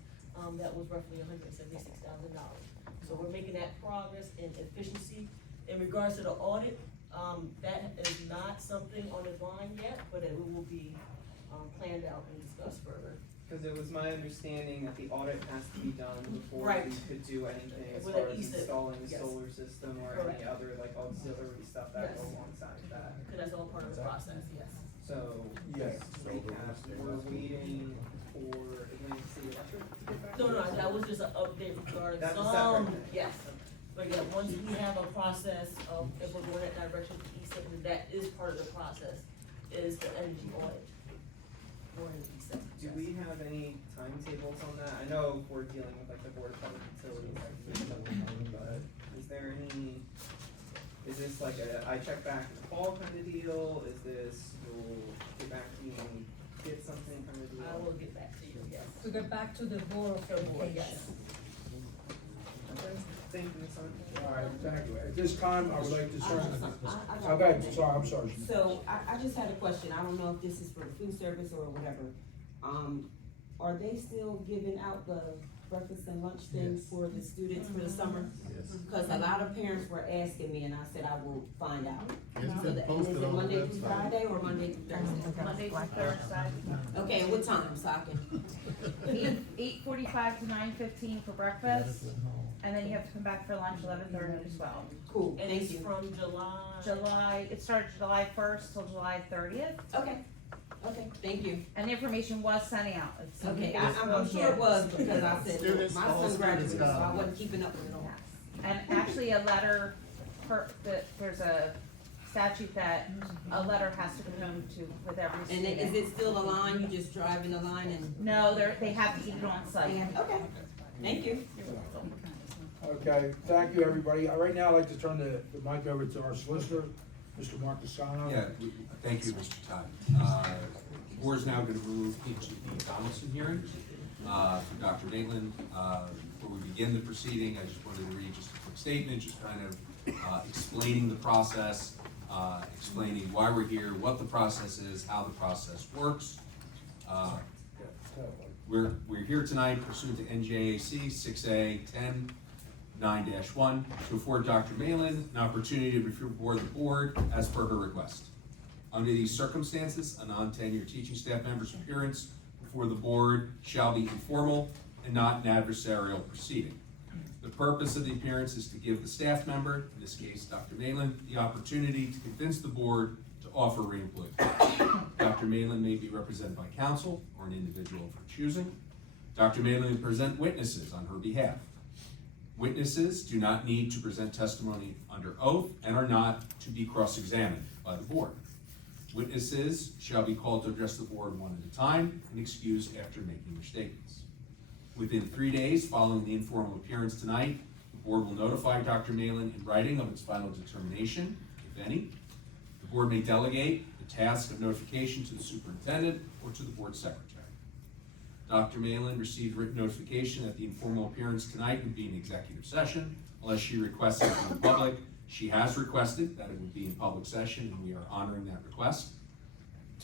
That was roughly $176,000. So we're making that progress in efficiency. In regards to the audit, that is not something on the line yet, but it will be, planned out and discussed further. Cause it was my understanding that the audit has to be done before Right. we could do anything as With far an as ESIP, installing a yes. solar system or Correct. any other auxiliary stuff that go Yes. alongside that. Cause that's all part of the process, yes. So, Yes. we're waiting for Atlantic City Electric to get back to No, us? that was just an update regarding That's a some, separate thing. yes. But yeah, once we have a process of, if we're going that direction to ESIP, that is part of the process, is the energy audit. For an ESIP. Do we have any timetables on that? I know we're dealing with the Board of Public Utilities, but is there any, is this I check back in the fall kind of deal? Is this, you'll get back to me when we get something kind of deal? I will get back to you, yes. To get back to the Board of Education. Yes. Thank you, Ms. Hunt. All right, thank you. At this time, I would like to turn. I Okay, sorry, I'm sorry. So, I just had a question, I don't know if this is for the food service or whatever. Are they still giving out the breakfast and lunch things for the students for the summer? Yes. Cause a lot of parents were asking me and I said I will find out. It's So been and is posted it on the Monday through website. Friday or Monday through Thursday? Monday through Thursday. Okay, and what time, so I can, 8:45 to 9:15 for breakfast, and then you have to come back for lunch 11:30 to 12. cool, And thank it's you. from July. It started July 1st till July 30th, Okay, thank you. and the information was sent out. It's- Okay, it's I'm sure it was because I said, look, Students, my all son graduated, so students I got it. wasn't keeping up with it all. And actually, a letter, there's a statute that a letter has to come to with every And student. then, is it still a line, you just drive in the line and? No, they have to keep it on site. Okay, thank you. Okay, thank you, everybody. Right now, I'd like to turn the mic over to our solicitor, Mr. Mark Toscano. Yeah, thank you, Mr. Todd. The board's now gonna move into the Donaldson hearing, for Dr. Maitland. Before we begin the proceeding, I just wanted to read just a quick statement, just kind of, explaining the process, explaining why we're here, what the process is, how the process works. We're here tonight pursuant to NJAC 6A10-9-1 to afford Dr. Maitland an opportunity to review before the board as per her request. Under these circumstances, a non-tenured teaching staff member's appearance before the board shall be informal and not an adversarial proceeding. The purpose of the appearance is to give the staff member, in this case Dr. Maitland, the opportunity to convince the board to offer reemployment. Dr. Maitland may be represented by counsel or an individual of her choosing. Dr. Maitland will present witnesses on her behalf. Witnesses do not need to present testimony under oath and are not to be cross-examined by the board. Witnesses shall be called to address the board one at a time and excused after making their statements. Within 3 days following the informal appearance tonight, the board will notify Dr. Maitland in writing of its final determination. if any. The board may delegate the task of notification to the superintendent or to the board secretary. Dr. Malin received written notification that the informal appearance tonight would be an executive session unless she requests it from the public. She has requested that it would be in public session, and we are honoring that request.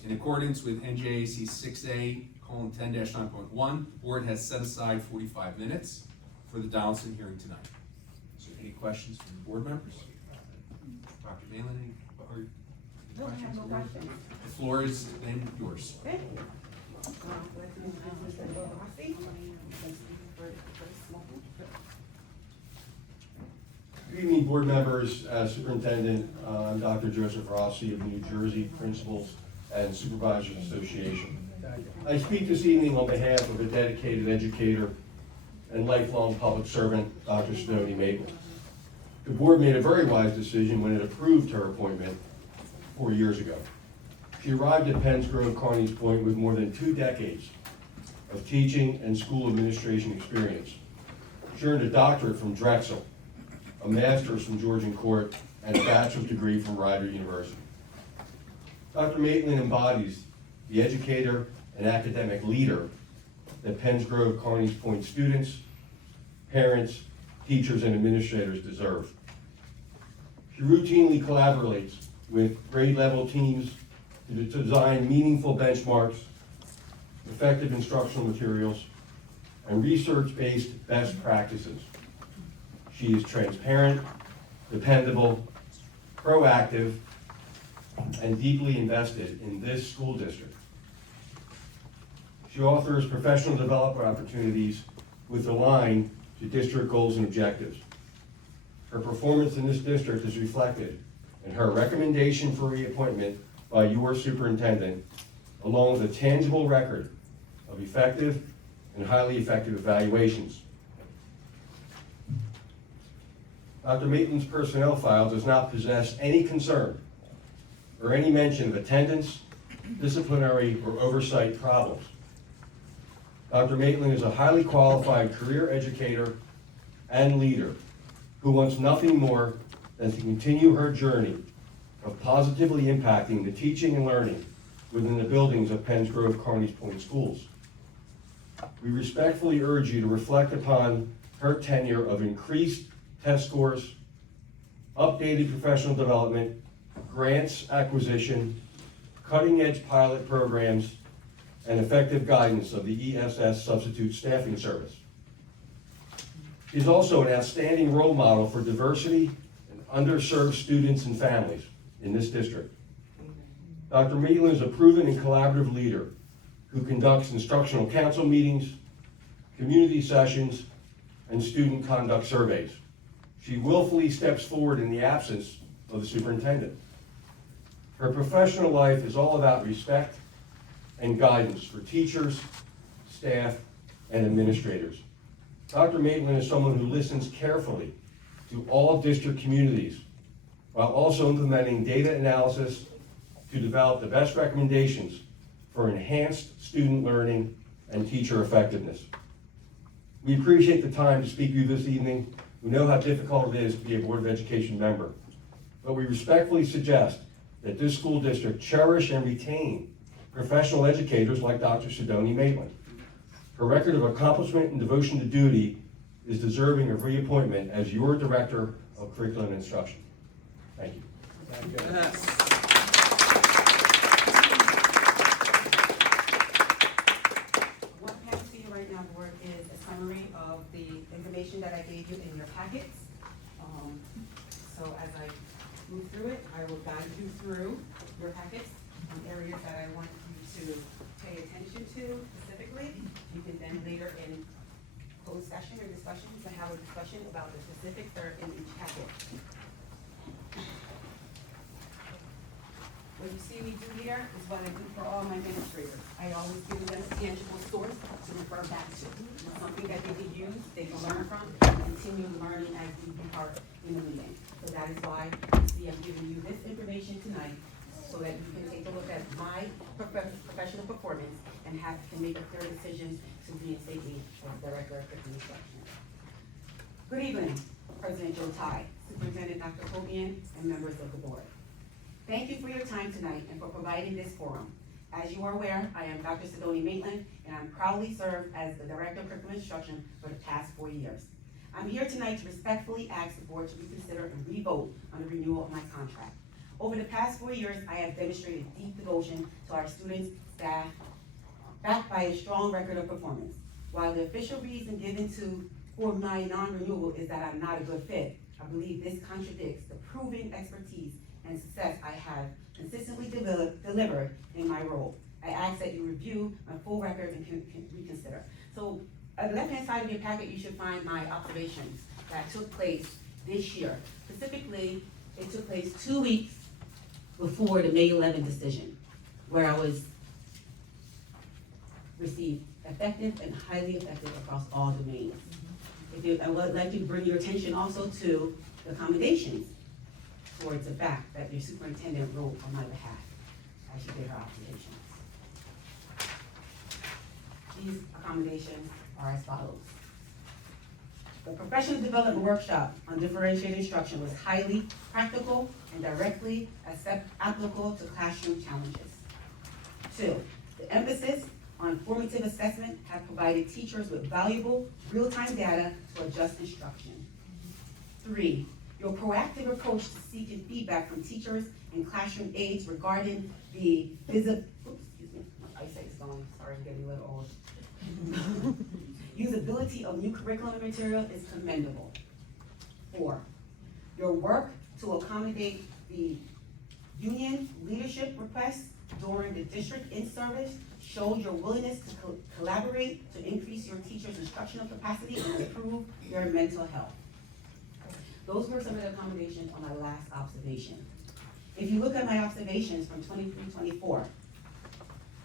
In accordance with NJAC 6A:10-9.1, the board has set aside 45 minutes for the Donaldson hearing tonight. So any questions from the board members? Dr. Malin, any questions? The floor is then yours. Good evening, board members, Superintendent. I'm Dr. Joseph Rossi of New Jersey Principals and Supervisors Association. I speak this evening on behalf of a dedicated educator and lifelong public servant, Dr. Sidoni Maitland. The board made a very wise decision when it approved her appointment 4 years ago. She arrived at Penn's Grove-Carneys Point with more than 2 decades of teaching and school administration experience. She earned a doctorate from Drexel, a master's from Georgian Court, and a bachelor's degree from Rider University. Dr. Maitland embodies the educator and academic leader that Penn's Grove-Carneys Point students, parents, teachers, and administrators deserve. She routinely collaborates with grade-level teams to design meaningful benchmarks, effective instructional materials, and research-based best practices. She is transparent, dependable, proactive, and deeply invested in this school district. She offers professional development opportunities with a line to district goals and objectives. Her performance in this district is reflected in her recommendation for reappointment by your superintendent, along with a tangible record of effective and highly effective evaluations. Dr. Maitland's personnel file does not possess any concern or any mention of attendance, disciplinary, or oversight problems. Dr. Maitland is a highly qualified career educator and leader who wants nothing more than to continue her journey of positively impacting the teaching and learning within the buildings of Penn's Grove-Carneys Point schools. We respectfully urge you to reflect upon her tenure of increased test scores, updated professional development, grants acquisition, cutting-edge pilot programs, and effective guidance of the ESS substitute staffing service. She is also an outstanding role model for diversity and underserved students and families in this district. Dr. Maitland is a proven and collaborative leader who conducts instructional council meetings, community sessions, and student conduct surveys. She willfully steps forward in the absence of the superintendent. Her professional life is all about respect and guidance for teachers, staff, and administrators. Dr. Maitland is someone who listens carefully to all district communities while also implementing data analysis to develop the best recommendations for enhanced student learning and teacher effectiveness. We appreciate the time to speak to you this evening. We know how difficult it is to be a Board of Education member, but we respectfully suggest that this school district cherish and retain professional educators like Dr. Sidoni Maitland. Her record of accomplishment and devotion to duty is deserving of reappointment as your Director of Curriculum and Instruction. Thank you. Thank you. What I have to you right now, board, is a summary of the information that I gave you in your packets. So as I move through it, I will guide you through your packets on areas that I want you to pay attention to specifically. You can then later in closed session or discussion to have a discussion about the specifics that are in each packet. What you see me do here is what I do for all my administrators. I always give them a tangible source to refer back to. It's something that they can use, they can learn from, and continue learning as we depart in the meeting. So that is why you see I'm giving you this information tonight, so that you can take a look at my professional performance and can make a clear decision to reinstate me as Director of Curriculum Instruction. Good evening, President Joe Tai, Superintendent Dr. Hogan, and members of the board. Thank you for your time tonight and for providing this forum. As you are aware, I am Dr. Sidoni Maitland, and I'm proudly served as the Director of Curriculum Instruction for the past 4 years. I'm here tonight to respectfully ask the board to reconsider and re-vote on the renewal of my contract. Over the past 4 years, I have demonstrated deep devotion to our students, staff, backed by a strong record of performance. While the official reason given for my non-renewal is that I'm not a good fit, I believe this contradicts the proven expertise and success I have consistently delivered in my role. I ask that you review my full record and can reconsider. So, on the left-hand side of your packet, you should find my observations that took place this year. Specifically, it took place 2 weeks before the May 11 decision, where I was received effective and highly effective across all domains. I would like to bring your attention also to the accommodations towards the fact that your superintendent wrote on my behalf as she did her observations. These accommodations are as follows. The professional development workshop on differentiated instruction was highly practical and directly applicable to classroom challenges. 2, the emphasis on formative assessment have provided teachers with valuable real-time data to adjust instruction. 3, your proactive approach to seeking feedback from teachers and classroom aides regarding the usability of new curriculum and material is commendable. 4, your work to accommodate the union leadership requests during the district in-service showed your willingness to collaborate to increase your teachers' instructional capacity and improve their mental health. Those were some of the accommodations on my last observation. If you look at my observations from 23-24,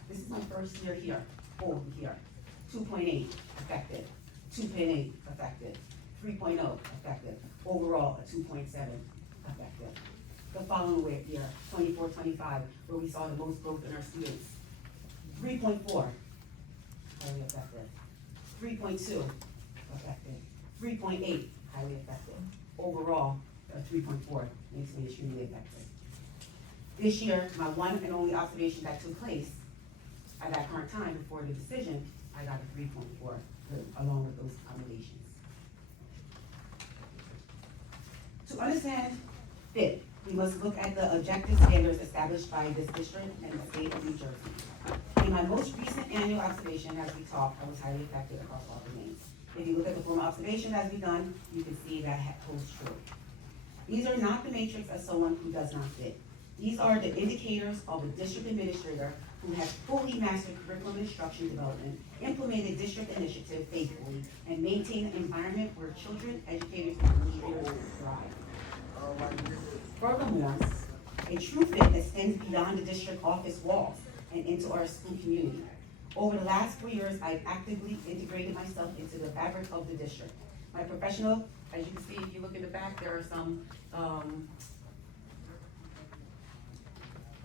this is my first year here, over here. 2.8 effective, 2.8 effective, 3.0 effective, overall a 2.7 effective. The following year, 24-25, where we saw the most growth in our students, 3.4 highly effective, 3.2 effective, 3.8 highly effective. Overall, 3.4 makes me extremely effective. This year, my one and only observation that took place at that current time before the decision, I got a 3.4 along with those accommodations. To understand fit, we must look at the objective standards established by this district and the state of New Jersey. In my most recent annual observation, as we talked, I was highly effective across all domains. If you look at the former observation as we've done, you can see that holds true. These are not the matrix of someone who does not fit. These are the indicators of a district administrator who has fully mastered curriculum instruction development, implemented district initiatives faithfully, and maintained an environment where children, educators, and administrators thrive. Furthermore, a true fit extends beyond the district office walls and into our school community. Over the last 4 years, I've actively integrated myself into the fabric of the district. My professional, as you can see, if you look in the back, there are some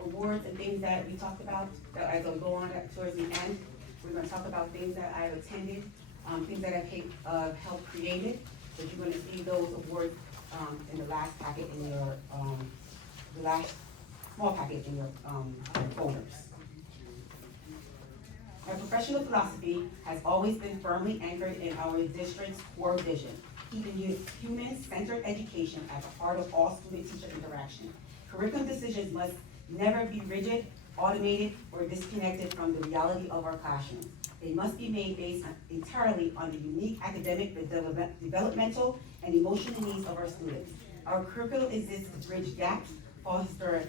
awards and things that we talked about that I will go on towards the end. We're going to talk about things that I've attended, things that I've helped created. So you're going to see those awards in the last packet in your, the last small packet in your folders. My professional philosophy has always been firmly anchored in our district's core vision, keeping human-centered education at the heart of all student-teacher interaction. Curriculum decisions must never be rigid, automated, or disconnected from the reality of our classrooms. They must be made based entirely on the unique academic, developmental, and emotional needs of our students. Our curriculum exists to bridge gaps, foster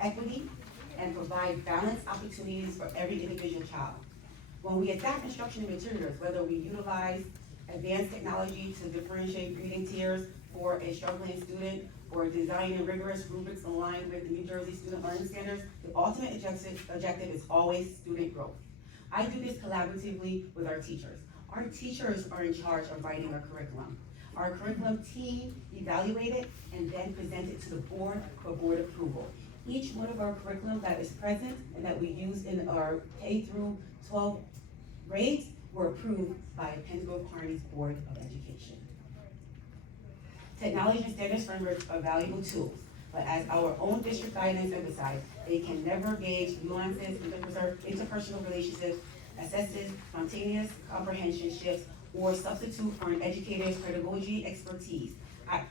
equity, and provide balanced opportunities for every individual child. When we adapt instruction and materials, whether we utilize advanced technology to differentiate reading tiers for a struggling student, or designing rigorous rubrics aligned with the New Jersey Student Learning Standards, the ultimate objective is always student growth. I do this collaboratively with our teachers. Our teachers are in charge of writing our curriculum. Our curriculum team evaluates it and then presents it to the board for board approval. Each one of our curriculum that is present and that we use in our K through 12 grades were approved by Grove-Carneys Board of Education. Technology and standards frameworks are valuable tools, but as our own district guidelines emphasize, they can never gauge nuances, interpersonal relationships, assesses spontaneous comprehension shifts, or substitute for an educator's pedagogy expertise.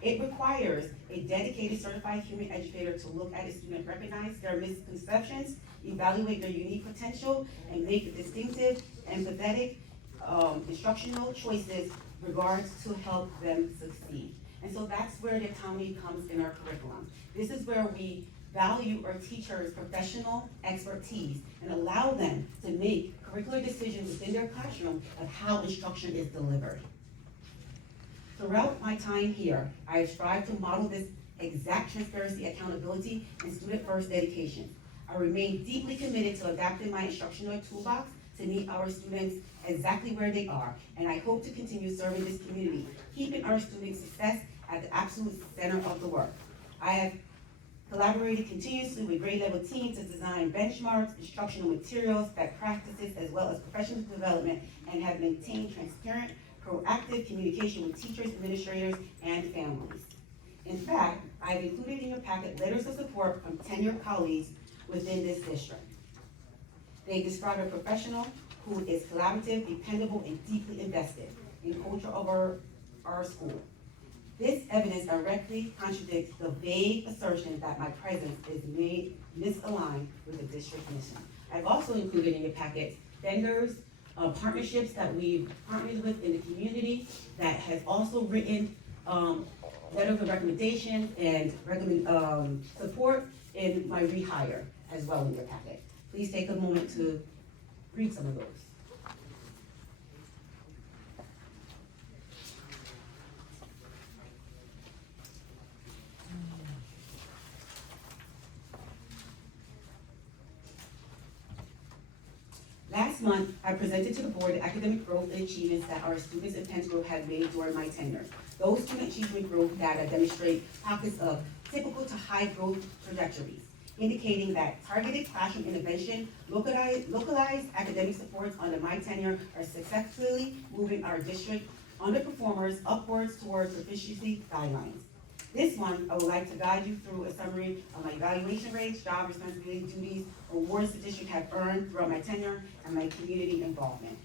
It requires a dedicated certified human educator to look at a student, recognize their misconceptions, evaluate their unique potential, and make distinctive, empathetic, instructional choices regards to help them succeed. And so that's where the autonomy comes in our curriculum. This is where we value our teachers' professional expertise and allow them to make curricular decisions within their classroom of how instruction is delivered. Throughout my time here, I have strived to model this exact transparency, accountability, and student-first dedication. I remain deeply committed to adapting my instructional toolbox to meet our students exactly where they are, and I hope to continue serving this community, keeping our students' success at the absolute center of the work. I have collaborated continuously with grade level teams to design benchmarks, instructional materials, best practices, as well as professional development, and have maintained transparent, proactive communication with teachers, administrators, and families. In fact, I have included in your packet letters of support from tenured colleagues within this district. They describe a professional who is collaborative, dependable, and deeply invested in culture of our school. This evidence directly contradicts the vague assertion that my presence is misaligned with the district mission. I've also included in your packet vendors, partnerships that we've partnered with in the community that has also written letters of recommendation and support in my rehire as well in your packet. Please take a moment to read some of those. Last month, I presented to the board the academic growth and achievements that our students in Penns Grove have made during my tenure. Those student achievement growth data demonstrate pockets of typical to high growth trajectories, indicating that targeted classroom intervention, localized academic supports under my tenure are successfully moving our district underperformers upwards towards proficiency guidelines. This month, I would like to guide you through a summary of my evaluation rates, job responsibilities, duties, awards the district have earned throughout my tenure, and my community involvement.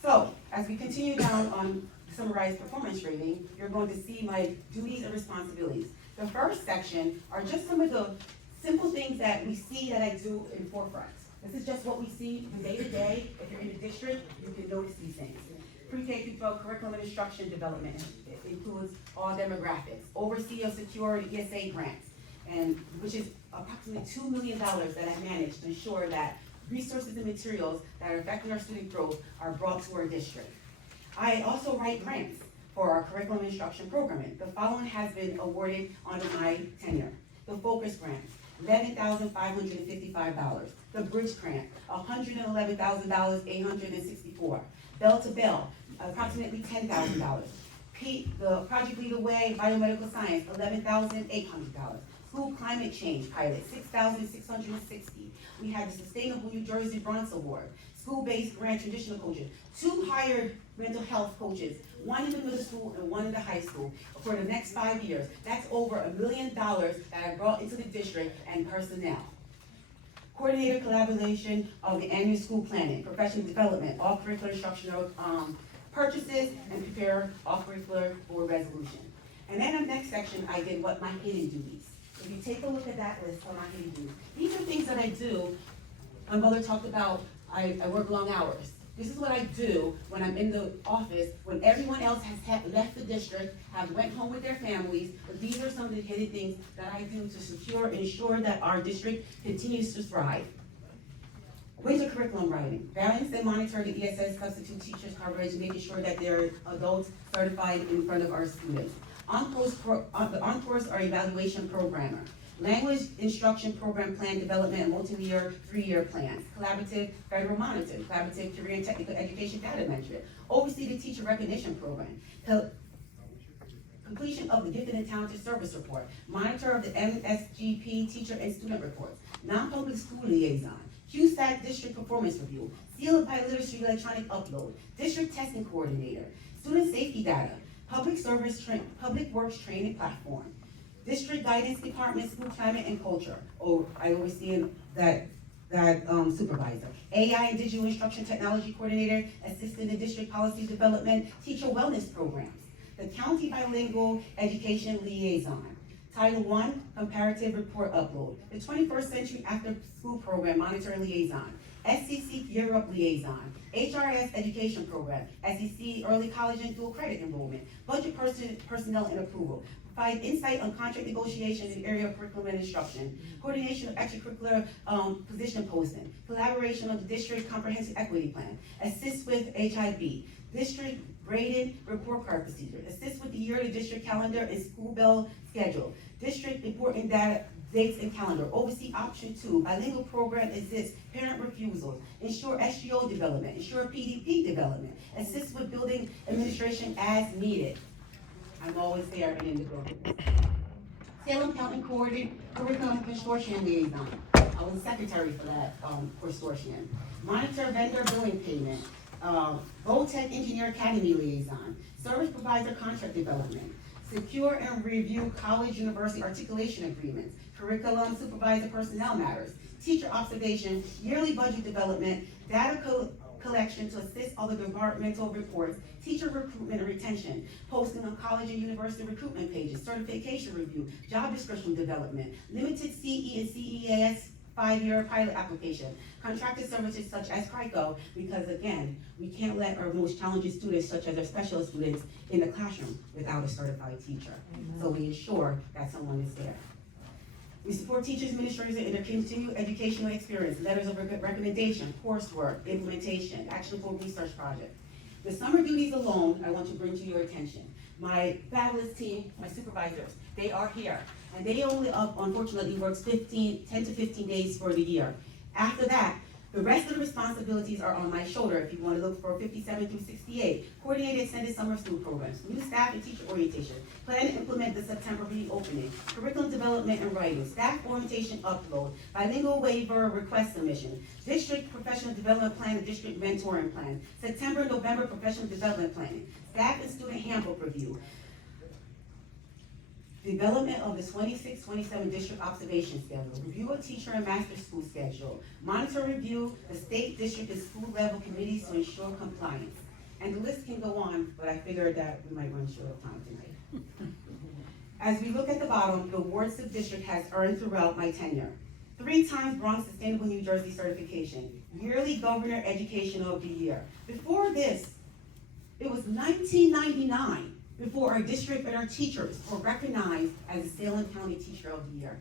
So, as we continue down on summarized performance rating, you're going to see my duties and responsibilities. The first section are just some of the simple things that we see that I do in forefront. This is just what we see day to day. If you're in the district, you can notice these things. Pre-K through 12 curriculum and instruction development. It includes all demographics. Oversee of secure ESA grants, and which is approximately $2 million that I manage to ensure that resources and materials that are affecting our student growth are brought to our district. I also write grants for our curriculum instruction programming. The following has been awarded under my tenure. The Focus Grant, $11,555. The Bridge Grant, $111,864. Bell to Bell, approximately $10,000. The Project Lead the Way Biomedical Science, $11,800. School Climate Change Pilot, $6,660. We have the Sustainable New Jersey Bronze Award. School-based grant traditional coaches. 2 hired mental health coaches, 1 in the middle school and 1 in the high school for the next 5 years. That's over $1 million that I brought into the district and personnel. Coordinator collaboration of the annual school planning, professional development, all curricular instructional purchases, and prepare off-curricular board resolution. And then in the next section, I did what my hidden duties. If you take a look at that list of my hidden duties, these are things that I do. My mother talked about, I work long hours. This is what I do when I'm in the office, when everyone else has left the district, have went home with their families, but these are some of the hidden things that I do to secure and ensure that our district continues to thrive. Winter curriculum writing, balance and monitor the ESS substitute teachers coverage, making sure that they're adults certified in front of our students. The on-course or evaluation programmer. Language instruction program plan development and multi-year 3-year plans. Collaborative federal monitoring, collaborative career and technical education data management. Oversee the teacher recognition program. Completion of the gifted and talented service report. Monitor of the MSGP teacher and student reports. Non-public school liaison. QSAC district performance review. Sealed by literacy electronic upload. District testing coordinator. Student safety data. Public works training platform. District Guidance Department, School Climate and Culture. I oversee that supervisor. AI and Digital Instruction Technology Coordinator, assisting the district policy development, teacher wellness programs. The County Bilingual Education Liaison. Title I, Comparative Report Upload. The 21st Century After School Program Monitoring Liaison. SCC Gear Up Liaison. HRS Education Program. SEC Early College and Dual Credit Enrollment. Budget Personnel and Approval. Provide insight on contract negotiation in the area of curriculum and instruction. Coordination of extracurricular position posting. Collaboration of the district comprehensive equity plan. Assist with HIV. District graded report card procedure. Assist with the yearly district calendar and school bell schedule. District important data, dates and calendar. Oversee option 2. Bilingual program exists. Parent refusals. Ensure SGO development. Ensure PDP development. Assist with building administration as needed. I'm always there and in the building. Salem County Curriculum Consortium Liaison. I was secretary for that consortium. Monitor vendor billing payment. VOTEC Engineer Academy Liaison. Service Provider Contract Development. Secure and review college university articulation agreements. Curriculum Supervisor Personnel Matters. Teacher observation. Yearly budget development. Data collection to assist other departmental reports, teacher recruitment and retention, posting on college and university recruitment pages, certification review, job description development, limited CE and CEAS 5-year pilot application, contracted services such as CRICO, because again, we can't let our most challenging students, such as our special students, in the classroom without a certified teacher. So we ensure that someone is there. We support teachers, administrators in their continued educational experience, letters of recommendation, coursework, implementation, actionable research project. The summer duties alone, I want to bring to your attention. My fabulous team, my supervisors, they are here. And they only, unfortunately, works 10 to 15 days for the year. After that, the rest of the responsibilities are on my shoulder. If you want to look for 57 through 68, coordinate extended summer school programs, new staff and teacher orientation, plan and implement the September reopening, curriculum development and writing, staff orientation upload, bilingual waiver request submission, district professional development plan and district mentoring plan, September, November professional development planning, staff and student handbook review, development of the 26-27 district observation schedule, review of teacher and master school schedule, monitor review the state, district, and school level committees to ensure compliance. And the list can go on, but I figured that we might run short of time tonight. As we look at the bottom, the awards the district has earned throughout my tenure. 3 times Bronx Sustainable New Jersey certification, yearly Governor Education of the Year. Before this, it was 1999. Before our district and our teachers were recognized as the Salem County Teacher of the Year.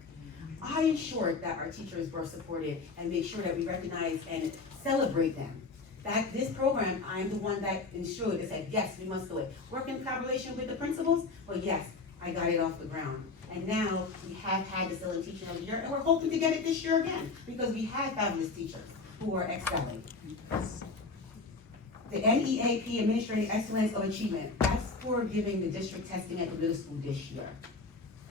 I ensured that our teachers were supported and made sure that we recognize and celebrate them. That this program, I'm the one that ensured and said, yes, we must do it. Work in collaboration with the principals, but yes, I got it off the ground. And now we have had the Salem Teacher of the Year, and we're hoping to get it this year again, because we have fabulous teachers who are excelling. The NEAP Administrative Excellence of Achievement, that's for giving the district testing at the middle school this year.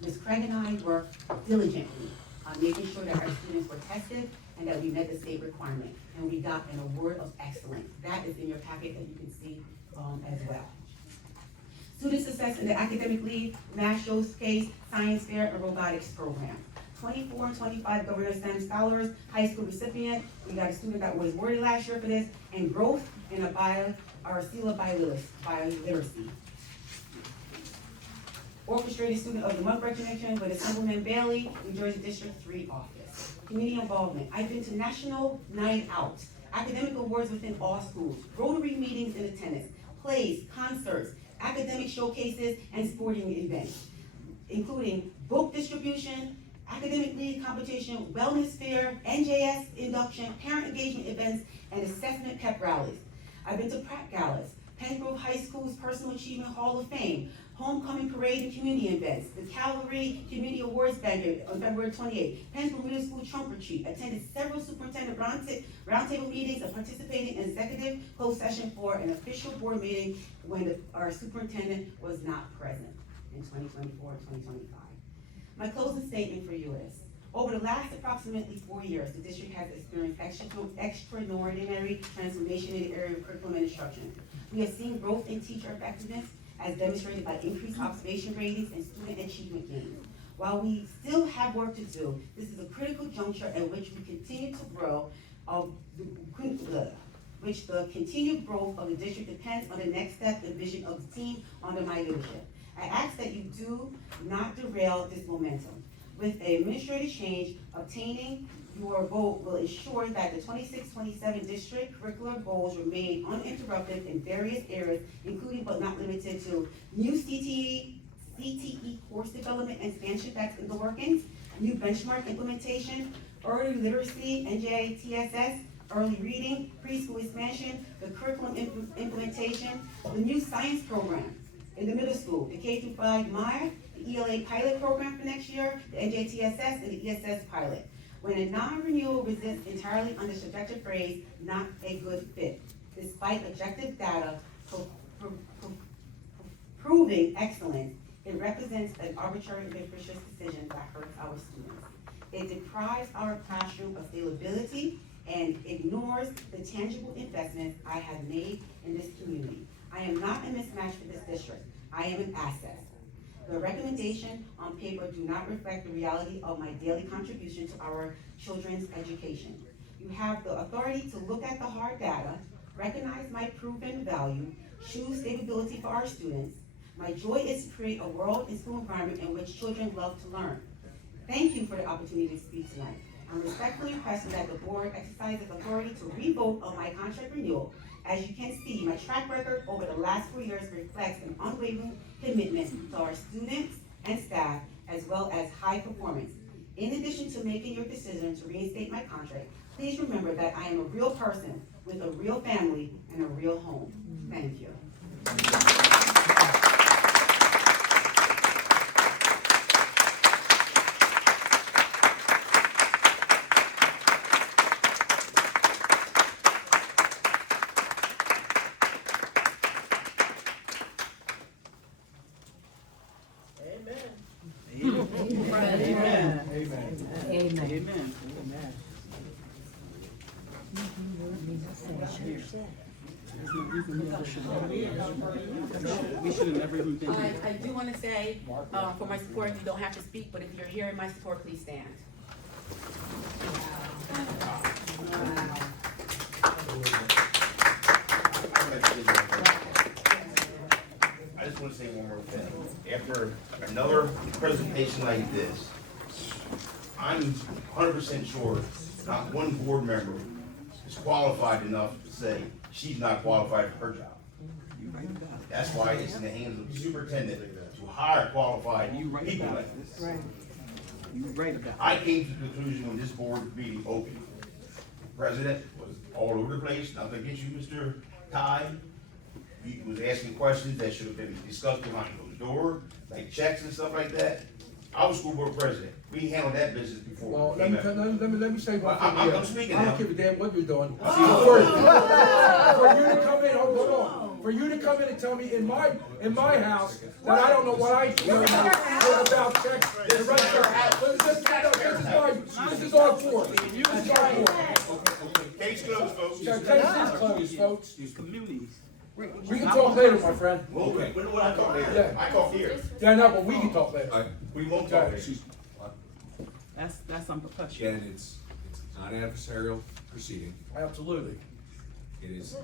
Ms. Craig and I worked diligently on making sure that our students were tested and that we met the state requirement. And we got an award of excellence. That is in your packet that you can see as well. Student success in the academic lead, math showcase, science fair, and robotics program. 24 and 25 Governor STEM scholars, high school recipient. We got a student that was awarded last year for this, and growth in our seal of bioliteracy. Orchestrated student of the month recognition with Assemblyman Bailey, New Jersey District 3 office. Community involvement. I've been to National Night Out, academic awards within all schools, Rotary meetings in attendance, plays, concerts, academic showcases, and sporting events, including book distribution, academic lead competition, wellness fair, NJS induction, parent engagement events, and assessment pep rallies. I've been to Pratt Galas, Penn Grove High School's Personal Achievement Hall of Fame, homecoming parade and community events, the Cavalry Community Awards banquet on February 28th, Penn Grove Middle School Trunk Retreat, attended several superintendent roundtable meetings and participated in executive closed session for an official board meeting when our superintendent was not present in 2024 and 2025. My closing statement for you is, over the last approximately 4 years, the district has experienced extraordinary transformation in the area of curriculum and instruction. We have seen growth in teacher effectiveness as demonstrated by increased observation ratings and student achievement gains. While we still have work to do, this is a critical juncture at which we continue to grow, which the continued growth of the district depends on the next step and vision of the team under my leadership. I ask that you do not derail this momentum. With the administrative change, obtaining your vote will ensure that the 26-27 district curricular goals remain uninterrupted in various areas, including but not limited to new CTE course development and expansion that's in the workings, new benchmark implementation, early literacy, NJ TSS, early reading, preschool expansion, the curriculum implementation, the new science program in the middle school, the K-5 MIRE, the ELA pilot program for next year, the NJTSS, and the ESS pilot. When a non-renewal resists entirely on the subjective phrase, not a good fit, despite objective data proving excellence, it represents an arbitrary and capricious decision that hurts our students. It deprives our classroom of scalability and ignores the tangible investments I have made in this community. I am not a mismatch for this district. I am an asset. The recommendation on paper do not reflect the reality of my daily contribution to our children's education. You have the authority to look at the hard data, recognize my proven value, choose stability for our students. My joy is to create a world and school environment in which children love to learn. Thank you for the opportunity to speak tonight. I'm respectfully requesting that the board exercise its authority to revote on my contract renewal. As you can see, my track record over the last 4 years reflects an unwavering commitment to our students and staff, as well as high performance. In addition to making your decision to reinstate my contract, please remember that I am a real person with a real family and a real home. Thank you. I do want to say, for my support, you don't have to speak, but if you're hearing my support, please stand. I just want to say one more thing. After another presentation like this, I'm 100% sure not one board member is qualified enough to say she's not qualified for her job. That's why it's in the hands of the superintendent to hire qualified people like this. I came to the conclusion when this board meeting opened, the president was all over the place, nothing against you, Mr. Ty. He was asking questions that should have been discussed behind closed door, like checks and stuff like that. I was school board president. We handled that business before. Well, let me say one thing. I'm speaking now. I don't give a damn what you're doing. Oh. For you to come in, hold on. For you to come in and tell me in my house that I don't know what I know about checks and right checks. This is our floor. This is our floor. Case closed, folks. Case is closed, folks. We can talk later, my friend. Okay, when I talk later, Yeah. I talk here. Yeah, I know, but we can talk later. We won't talk later. That's unprofessional. Again, it's not an adversarial proceeding. Absolutely. It is.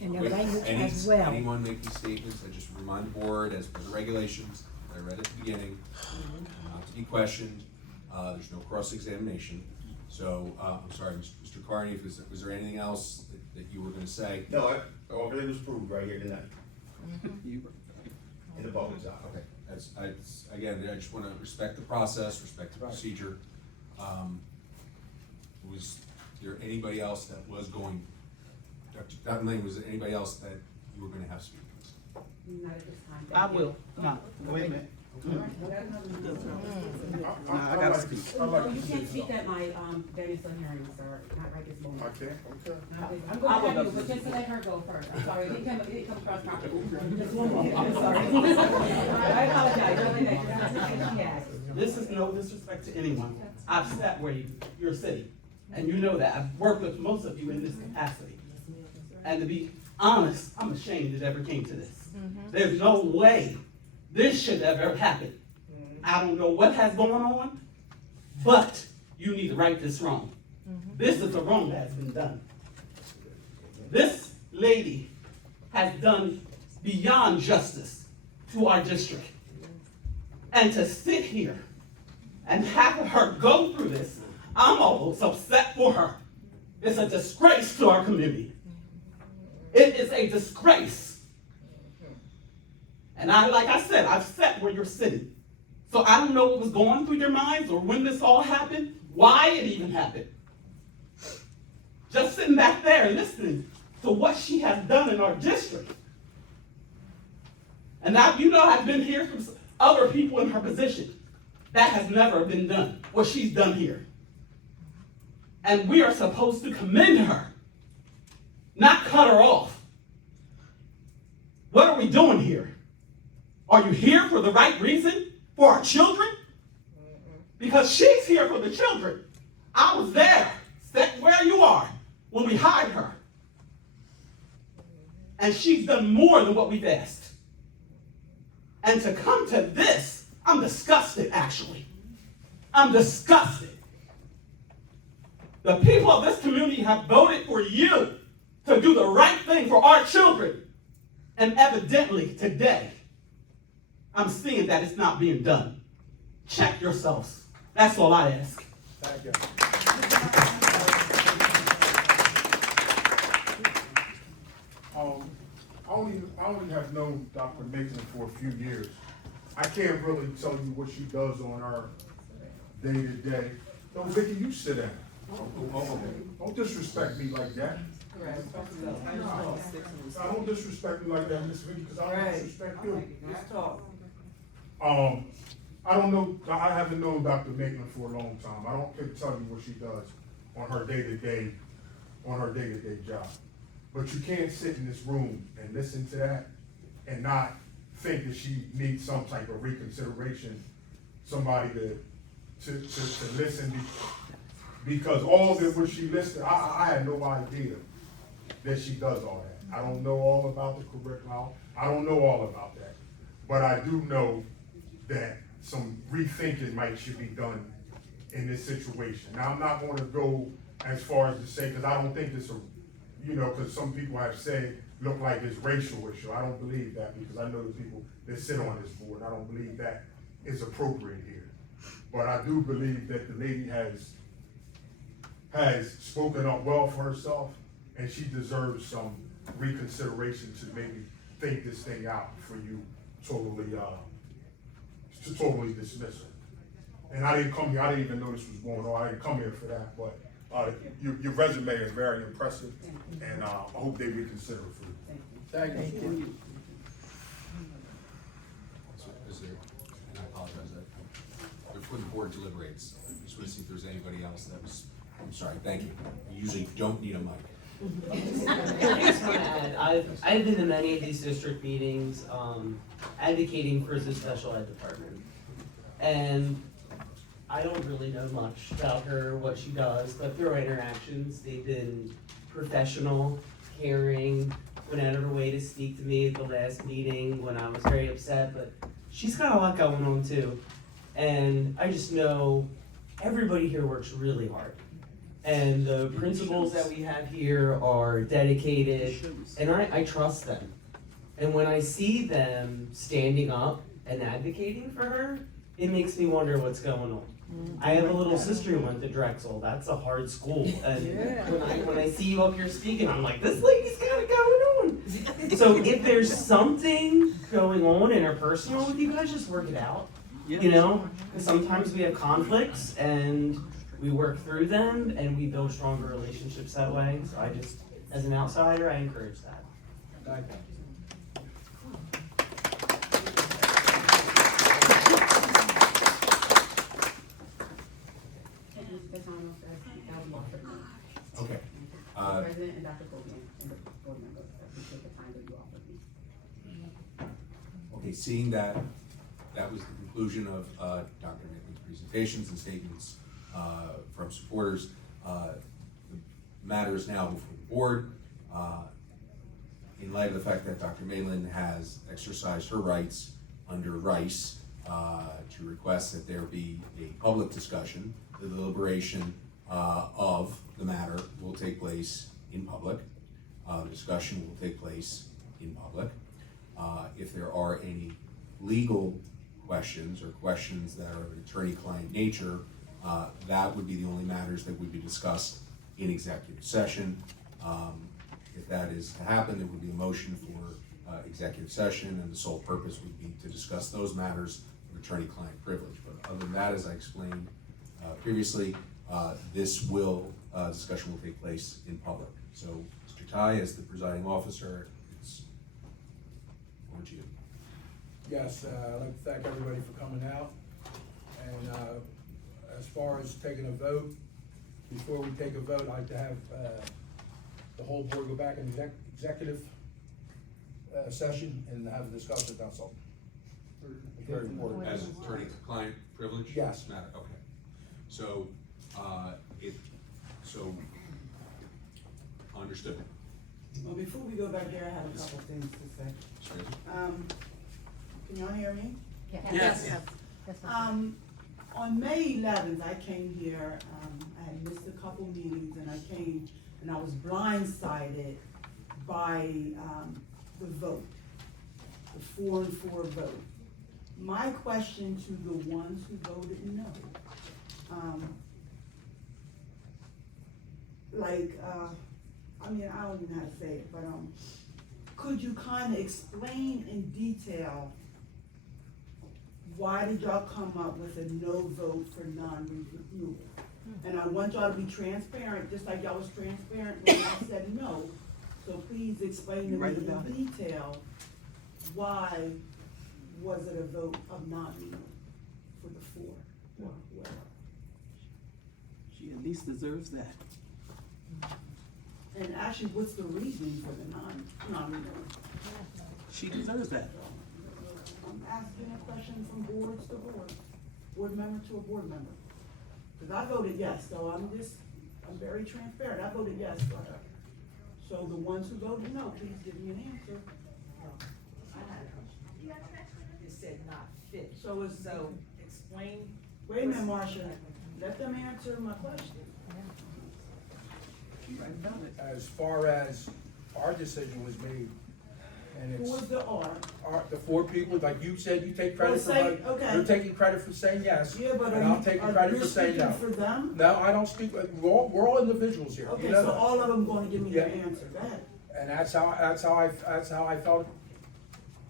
And the with language any- as well. Anyone making statements, I just remind the board, as per the regulations, I read at the beginning, not to be questioned, there's no cross-examination. So, I'm sorry, Mr. Carney, was there anything else that you were gonna say? No, everything was proved right here tonight. In the public's eye. Okay, again, I just wanna respect the process, respect the procedure. Was there anybody else that was going, Dr. Lane, was there anybody else that you were gonna have speak? Not at this time. I will. No, wait a minute. I gotta speak. Oh, you can't speak at my, Danielson hearing, sir, not right this moment. Okay. I'm going to have you, but just to let her go first, I'm sorry, it didn't come across properly. Just one moment, I'm sorry. I apologize, don't let that, yes. This is no disrespect to anyone. I've sat where you're sitting, and you know that. I've worked with most of you in this capacity. And to be honest, I'm ashamed it ever came to this. There's no way this should have ever happened. I don't know what has gone on, but you need to right this wrong. This is the wrong that has been done. This lady has done beyond justice to our district. And to sit here and have her go through this, I'm almost upset for her. It's a disgrace to our community. It is a disgrace. And like I said, I've sat where you're sitting. So I don't know what was going through your minds or when this all happened, why it even happened. Just sitting back there listening to what she has done in our district. And now, you know, I've been here from other people in her position. That has never been done, what she's done here. And we are supposed to commend her, not cut her off. What are we doing here? Are you here for the right reason? For our children? Because she's here for the children. I was there, sat where you are, when we hired her. And she's done more than what we've asked. And to come to this, I'm disgusted, actually. I'm disgusted. The people of this community have voted for you to do the right thing for our children. And evidently, today, I'm seeing that it's not being done. Check yourselves. That's all I ask. Thank you. I only have known Dr. Maitland for a few years. I can't really tell you what she does on her day-to-day. No, Vicky, you sit down. Don't disrespect me like that. Don't disrespect me like that, Miss Vicky, because I don't disrespect you. I don't know, I haven't known Dr. Maitland for a long time. I can't tell you what she does on her day-to-day job. But you can't sit in this room and listen to that and not think that she needs some type of reconsideration, somebody to listen, because all of what she listed, I had no idea that she does all that. I don't know all about the curriculum. I don't know all about that. But I do know that some rethinking should be done in this situation. Now, I'm not going to go as far as to say, because I don't think this, because some people have said, look like it's racial issue. I don't believe that, because I know the people that sit on this board. I don't believe that is appropriate here. But I do believe that the lady has spoken up well for herself, and she deserves some reconsideration to maybe think this thing out for you to totally dismiss her. And I didn't come here, I didn't even know this was going on. I didn't come here for that, but your resume is very impressive, and I hope they reconsider it for you. Thank you. Is there, and I apologize, before the board deliberates, I just want to see if there's anybody else that was, I'm sorry, thank you. You usually don't need a mic. I just want to add, I've been to many of these district meetings, advocating for the special ed department. And I don't really know much about her, what she does, but through our interactions, they've been professional, caring, went out of her way to speak to me at the last meeting when I was very upset, but she's got a lot going on too. And I just know everybody here works really hard. And the principals that we have here are dedicated, and I trust them. And when I see them standing up and advocating for her, it makes me wonder what's going on. I have a little sister who went to Drexel. That's a hard school. And when I see you up here speaking, I'm like, this lady's got it going on. So if there's something going on in her personal with you guys, just work it out. You know, because sometimes we have conflicts and we work through them and we build stronger relationships that way. So I just, as an outsider, I encourage that. Thank you. Okay. President and Dr. Copeland and the board members, I appreciate the time that you offered me. Okay, seeing that, that was the conclusion of Dr. Maitland's presentations and statements from supporters. The matter is now before the board. In light of the fact that Dr. Maitland has exercised her rights under Rice, to request that there be a public discussion. The deliberation of the matter will take place in public. The discussion will take place in public. If there are any legal questions or questions that are of an attorney-client nature, that would be the only matters that would be discussed in executive session. If that is to happen, there would be a motion for executive session, and the sole purpose would be to discuss those matters of attorney-client privilege. But other than that, as I explained previously, this discussion will take place in public. So, Mr. Tai, as the presiding officer, it's over to you. Yes, I'd like to thank everybody for coming out. And as far as taking a vote, before we take a vote, I'd like to have the whole board go back in executive session and have a discussion about something. It's very important. As attorney-client privilege? Yes. Matter, okay. So, understood. Well, before we go back there, I have a couple things to say. Sure. Can y'all hear me? Yes. On May 11th, I came here, I had missed a couple meetings, and I came, and I was blindsided by, the vote, the 4-4 vote. My question to the ones who voted no, I don't even know how to say it, but, could you kinda explain in detail why did y'all come up with a no vote for non-renewal? And I want y'all to be transparent, just like y'all was transparent when y'all said no. So please explain to me in detail, why was it a vote of non-renewal for the 4 or whoever? She at least deserves that. And actually, what's the reasoning for the non-renewal? She deserves that. I'm asking a question from boards to board member to a board member. Cause I voted yes, so I'm very transparent, I voted yes for her. So the ones who voted no, please give me an answer. I had a question. It said not fit. So it's, Explain. wait a minute, Marcia, let them answer my question. As far as our decision was made, and Who it's was the R? the 4 people, like you said, you take credit for, Well, okay. you're taking credit for saying yes. Yeah, but and I'll take the credit for saying no. for them? No, I don't speak, we're all individuals here. Okay, You know so that. all of them gonna give me their Yeah. answer, go ahead. And that's how I felt.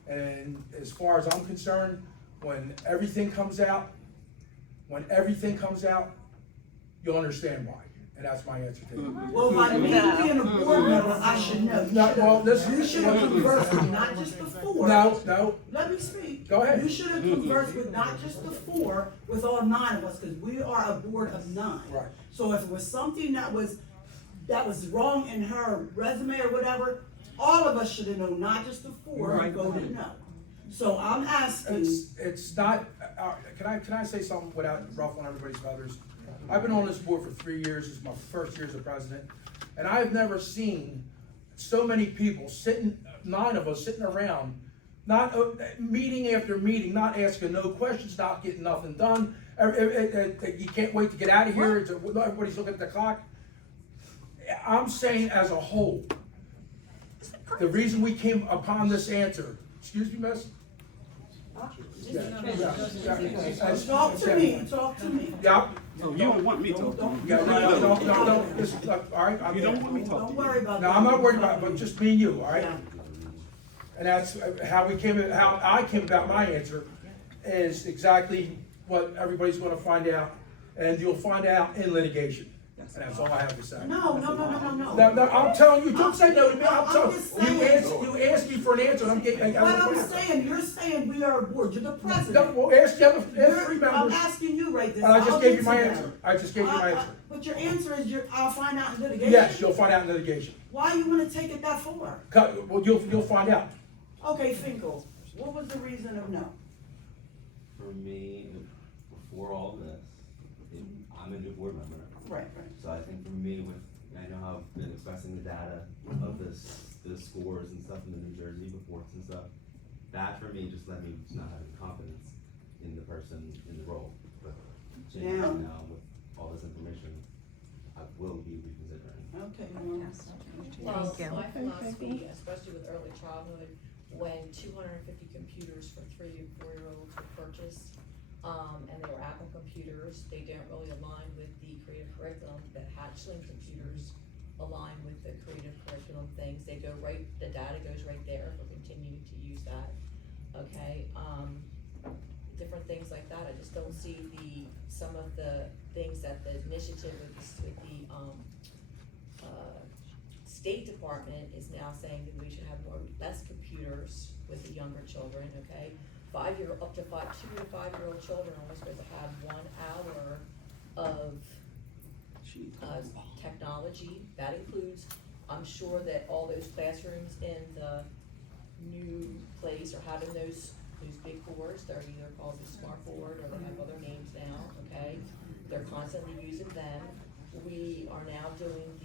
And as far as I'm concerned, when everything comes out, you'll understand why. And that's my answer to you. Well, by me being a board member, I should know. You should have conversed with not just the 4. No, Let me speak. Go ahead. You should have conversed with not just the 4, with all 9 of us, because we are a board of 9. Right. So if it was something that was wrong in her resume or whatever, all of us should have known, not just the 4 who voted no. So I'm asking. it's not, can I say something without ruffling everybody's feathers? I've been on this board for 3 years, this is my first year as a president, and I've never seen so many people sitting, 9 of us sitting around, not, meeting after meeting, not asking no questions, not getting nothing done. You can't wait to get out of here, everybody's looking at the clock. I'm saying as a whole, the reason we came upon this answer, excuse me, miss? Talk to me. Yeah. No, you don't want me talking. Yeah, no, listen, look, all right? You don't want me talking. Don't worry about No, that. I'm not worried about it, but just me and you, all right? Yeah. And that's how I came about my answer, is exactly what everybody's gonna find out, and you'll find out in litigation. And that's all I have to say. No. No, I'm telling you, don't say no to me, I'm telling you. You asked me for an answer, and I'm getting. What I'm saying, you're saying we are a board, you're the No, president. well, ask the other 3 members. I'm asking you right this. And I just I'll gave get you my to that. answer. I just gave you my answer. But your answer is I'll find out in litigation? Yes, you'll find out in litigation. Why you wanna take it that far? Well, you'll find out. Okay, Finkel, what was the reason of no? For me, before all this, I'm a new board member. Right. So I think for me, I know how I've been expressing the data of the scores and stuff in the New Jersey reports and stuff. That for me just led me to not having confidence in the person in the role. But Yeah. now with all this information, I will be reconsidering. Okay, Well, my philosophy, especially with early childhood, when 250 computers for 3 and 4-year-olds were purchased, and they were Apple computers, they didn't really align with the creative curriculum that Hatchling computers align with the creative curriculum things. They go right, the data goes right there if we're continuing to use that, okay? Different things like that, I just don't see some of the things that the initiative with the State Department is now saying that we should have less computers with the younger children, okay? 2 to 5-year-old children are only supposed to have 1 hour of technology. That includes, I'm sure that all those classrooms in the new place are having those big boards. They're either called the smart board or they have other names now, okay? They're constantly using them. We are now doing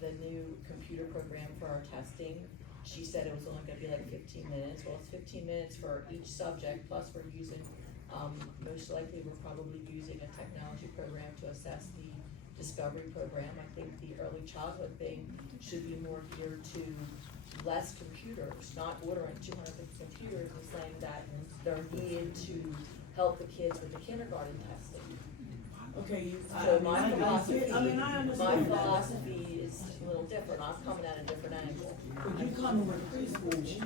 the new computer program for our testing. She said it was only gonna be like 15 minutes. Well, it's 15 minutes for each subject, plus we're using, most likely we're probably using a technology program to assess the discovery program. I think the early childhood thing should be more geared to less computers, not ordering 250 computers and saying that they're needed to help the kids with the kindergarten testing. Okay, So my philosophy understand. is a little different. I'm coming at a different angle. But you coming with preschool, she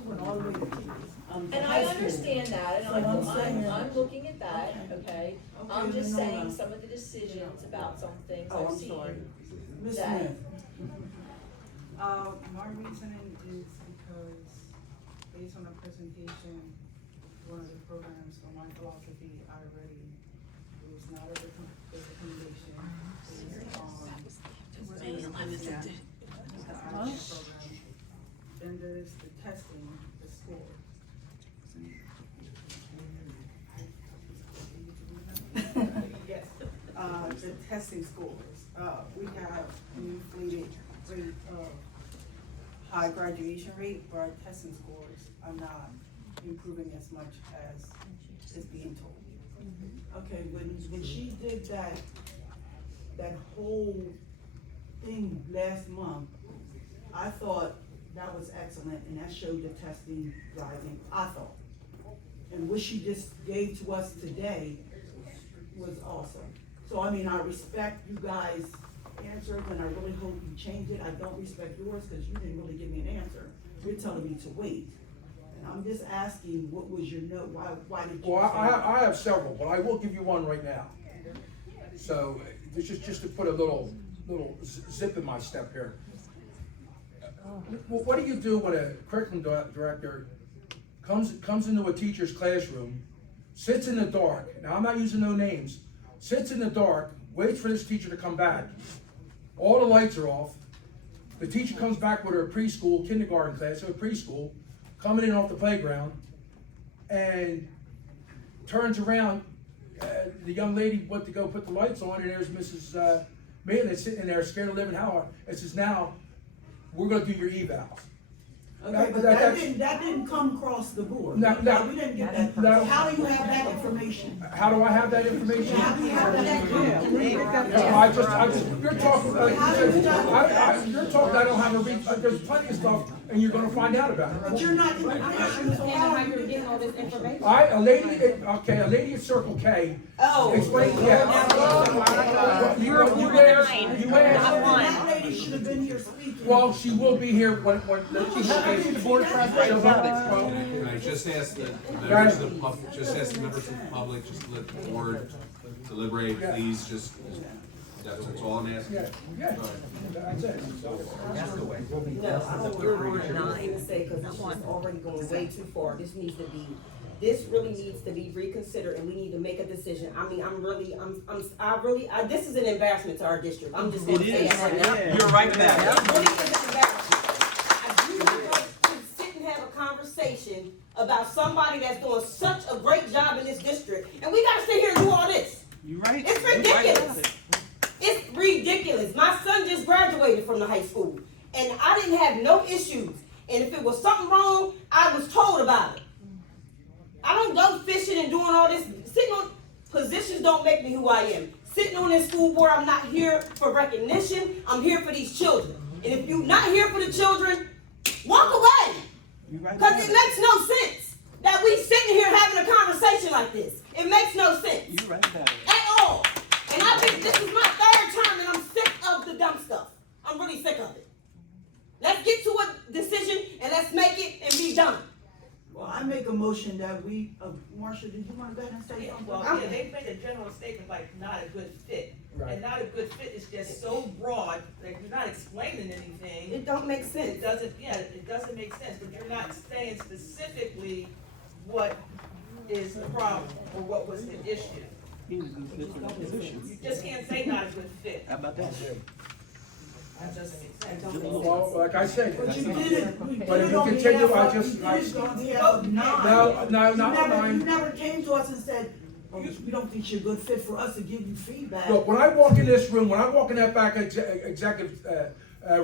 went all the way to kids. And I understand that, and I'm looking at that, okay? I'm just saying some of the decisions about some things I've seen. Ms. that- Smith. My reasoning is because based on the presentation, one of the programs for my philosophy, it was not a recommendation. Then there's the testing, the score. Yes, the testing scores. We have an inflated rate of high graduation rate, but our testing scores are not improving as much as is being told. Okay, when she did that whole thing last month, I thought that was excellent, and that showed the testing rising, I thought. And what she just gave to us today was awesome. So, I mean, I respect you guys' answers, and I really hope you change it. I don't respect yours, because you didn't really give me an answer. You're telling me to wait. And I'm just asking, what was your note, why did you? Well, I have several, but I will give you one right now. So, this is just to put a little zip in my step here. Well, what do you do when a curriculum director comes into a teacher's classroom, sits in the dark, now I'm not using no names, sits in the dark, waits for this teacher to come back, all the lights are off, the teacher comes back with her preschool, kindergarten class, or preschool, coming in off the playground, and turns around, the young lady went to go put the lights on, and there's Mrs. Maitland sitting there scared of living hell, and says, now, we're gonna do your evals. Okay, but that didn't come across the board. No, We didn't get that. no. So how do you have that information? How do I have that information? How do you have that information? You're talking, you're talking, I don't have a reach, there's plenty of stuff, and you're gonna find out about it. But you're not in the classroom, so how are you getting all this information? A lady at Circle K. Oh. Explain, yeah. You asked. That lady should have been here speaking. Well, she will be here when the board president. Can I just ask the members of the public, just let the board deliberate, please, that's all I'm asking. Yeah, that's it. No, I don't really want to say, because it's just already going way too far. This really needs to be reconsidered, and we need to make a decision. I mean, this is an embarrassment to our district. I'm just going to say that right now. You're right back. It really is an embarrassment. I do not like to sit and have a conversation about somebody that's doing such a great job in this district, and we got to sit here and do all this. You're right. It's ridiculous. It's ridiculous. My son just graduated from the high school, and I didn't have no issues. And if it was something wrong, I was told about it. recognition and doing all this, sitting on, positions don't make me who I am. Sitting on this school board, I'm not here for recognition, I'm here for these children. And if you're not here for the children, walk away. Because it makes no sense that we sitting here having a conversation like this. It makes no sense. You right about it. At all. And I think this is my third term and I'm sick of the dumb stuff. I'm really sick of it. Let's get to a decision and let's make it and be done. Well, I make a motion that we, Marsha, did you want to go ahead and say something? Well, yeah, they made a general statement like not a good fit. Right. And not a good fit is just so broad that you're not explaining anything. It don't make sense. It doesn't make sense, but you're not saying specifically what is the problem or what was the issue. He was a good fit for the position. You just can't say not a good fit. How about that? That doesn't make sense. Well, like I said. But you did it. But if you continue, I just, You did it on behalf of nine. no, not mine. You never came to us and said, oh, we don't think you're a good fit for us to give you feedback. Look, when I walk in this room, when I walk in that back executive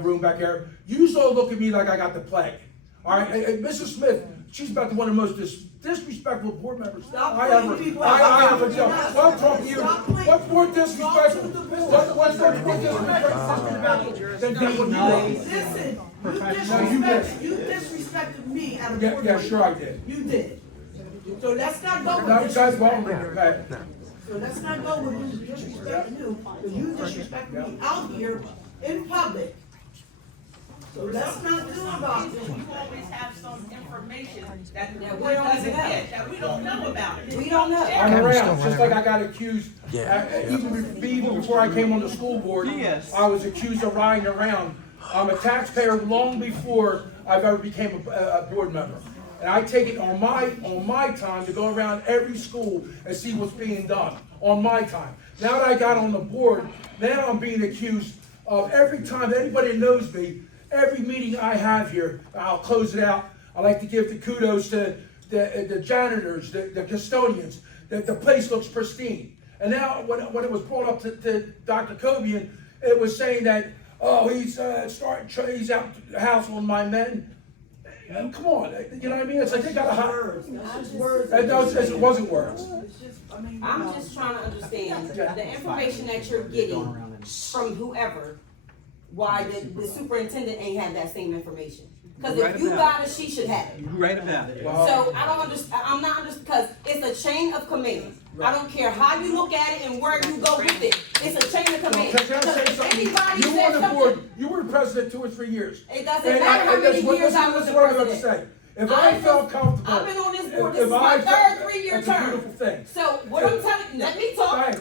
room back there, you all look at me like I got the plague. All right, and Mrs. Smith, she's about the one of the most disrespectful board members I ever. Well, I'm talking to you. What's more disrespectful? What's more disrespectful than what you Listen, you disrespected me at a board Yeah, meeting. sure I did. You did. So let's not go with No, you guys welcome disrespect. me. So let's not go with disrespecting you, because you disrespected me out here in public. So let's not do about You this. always have some information that the That we board don't doesn't even know. get, that we don't know about. We don't know. I'm around, just like I got accused, even before I came on the school board, I was accused of riding around. I'm a taxpayer long before I've ever became a board member. And I take it on my time to go around every school and see what's being done, on my time. Now that I got on the board, now I'm being accused of every time anybody knows me, every meeting I have here, I'll close it out. I like to give the kudos to the janitors, the custodians, that the place looks pristine. And now when it was brought up to Dr. Cobian, it was saying that, oh, he's he's out the house on my men. Come on, you know what I mean? It's like they got a Words. That's just words. It wasn't words. It's just, I mean, I'm just trying to understand the information that you're getting from whoever, why the superintendent ain't had that same information. Because if you got it, she should have it. You right about it. So I don't understand, I'm not understand, because it's a chain of command. I don't care how you look at it and where you go with it, it's a chain of command. Can I say If something? anybody You were on says the board, something, you were president 2 or 3 years. it doesn't matter how many years I was the What I'm gonna president. say. If I felt comfortable. I've been on this board, this if is my I felt- third 3-year That's a term. beautiful thing. So what I'm telling you, let me talk. Right.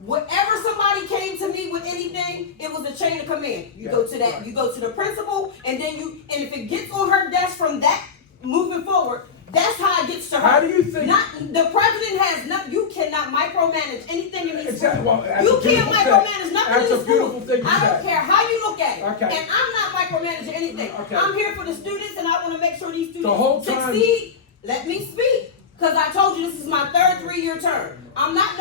Whenever somebody came to me with anything, it was a chain of command. You go to that, you go to the principal, and then and if it gets on her desk from that moving forward, that's how it gets to her. How do you think? Not the president has not. You cannot micromanage anything in these Exactly. schools. Well, that's You a can't beautiful micromanage thing. nothing That's in a the beautiful schools. thing to I don't say. care how you look at it. Okay. And I'm not micromanaging anything. Okay. I'm here for the students, and I want to make sure these The whole students time- succeed. Let me speak, because I told you this is my third 3-year term. I'm not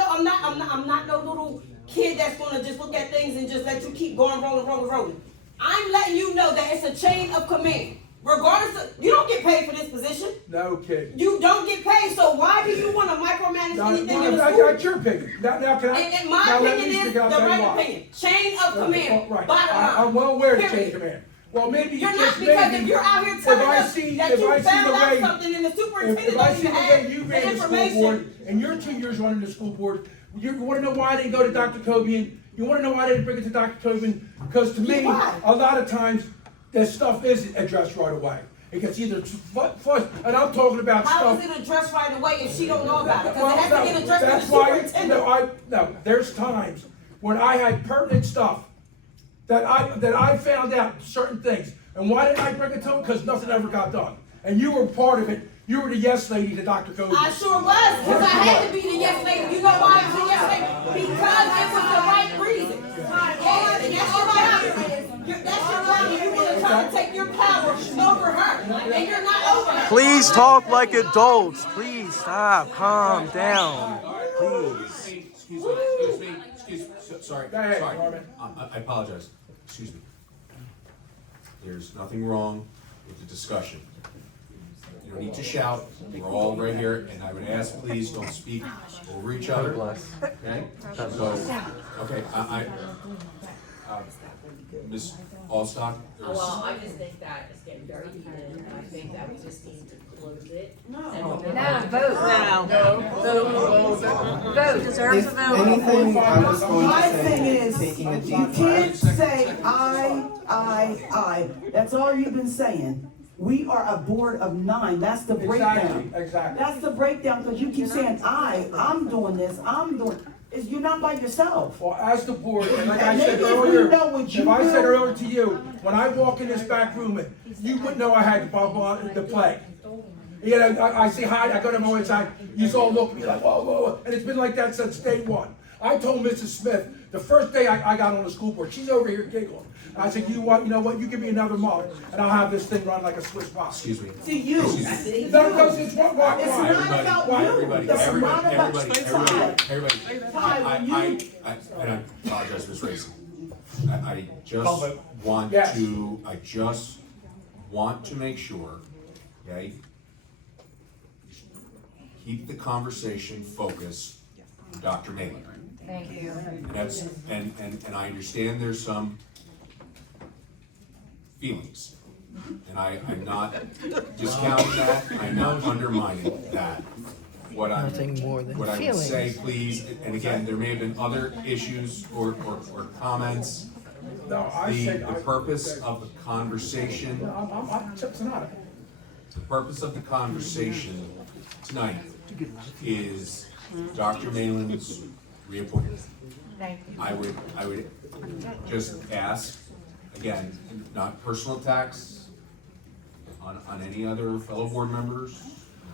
no little kid that's gonna just look at things and just let you keep going, rolling. I'm letting you know that it's a chain of command. Regardless of, you don't get paid for this position. No kidding. You don't get paid, so why do you wanna micromanage Now, anything in the I school? got your opinion. Now can I? And my now let me opinion is speak, the I'll tell you right why. opinion. Chain of command, Right. bottom line. I'm well aware of chain Period. of command. Well, maybe You're just not, because maybe if you're out here if telling I us see- that if you I see found the out way- something and the superintendent If I don't see even the have way you the ran the school information. board, and you're 2 years running the school board, you wanna know why I didn't go to Dr. Cobian? You wanna know why I didn't bring it to Dr. Cobian? Because to me, Why? a lot of times, that stuff isn't addressed right away. It gets either flushed, and I'm talking about How stuff. is it addressed right away if she don't know about it? Because it has to get addressed That's to the why, superintendent. no, there's times when I had pertinent stuff that I found out certain things. And why didn't I bring it to him? Because nothing ever got done. And you were part of it. You were the yes lady to Dr. Cobian. I sure was, because I had to be the yes lady. You know why I was the yes lady? Because it was the right reason. Yeah, and that's your problem. That's your problem. You want to try to take your power over her, and you're not over her. Please talk like adults. Please stop. Calm down. Please. Excuse me, sorry, Go ahead, sorry. Norman. I apologize, excuse me. There's nothing wrong with the discussion. You no need to shout, we're all right here, and I would ask, please don't speak over each other, okay? So, okay, Ms. Allstock? there's- Well, I just think that it's getting very heated, and I think that we just need to close it. No, vote. Vote, deserves a vote. Anything, I was going to say. My thing is, you can't say I. That's all you've been saying. We are a board of 9, that's the breakdown. Exactly. That's the breakdown, because you keep saying I'm doing this, you're not by yourself. Well, as the board, and like I And said maybe if you earlier, know what you if I said do- earlier to you, when I walk in this back room, you wouldn't know I had the plague. You know, I say hi, I go to my inside, you all look at me like, whoa, whoa, whoa, and it's been like that since day one. I told Mrs. Smith, the first day I got on the school board, she's over here giggling. I said, you know what, you give me another month, and I'll have this thing run like a Swiss box. Excuse me. See, you. No, no, it's why? It's not about you. Everybody, It's not about everybody, I apologize, Ms. Racy. I just want to make sure, okay? Keep the conversation focused on Dr. Malin. Thank you. And I understand there's some feelings. And I'm not discounting that, I'm not undermining that. What I would say, please, and again, there may have been other issues or comments. No, I said. The purpose of the conversation, the purpose of the conversation tonight is Dr. Malin's reappointment. Thank you. I would just ask, again, not personal attacks on any other fellow board members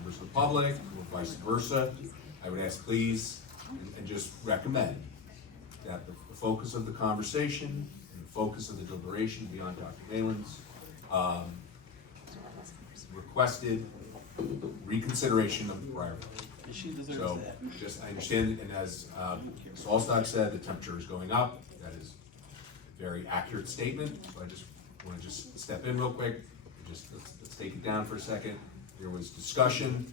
of the public, or vice versa. I would ask, please, and just recommend that the focus of the conversation and the focus of the deliberation be on Dr. Malin's requested reconsideration of the prior vote. So, just, I understand, and as Ms. Allstock said, the temperature is going up. That is a very accurate statement, so I just want to just step in real quick. Let's take it down for a second. There was discussion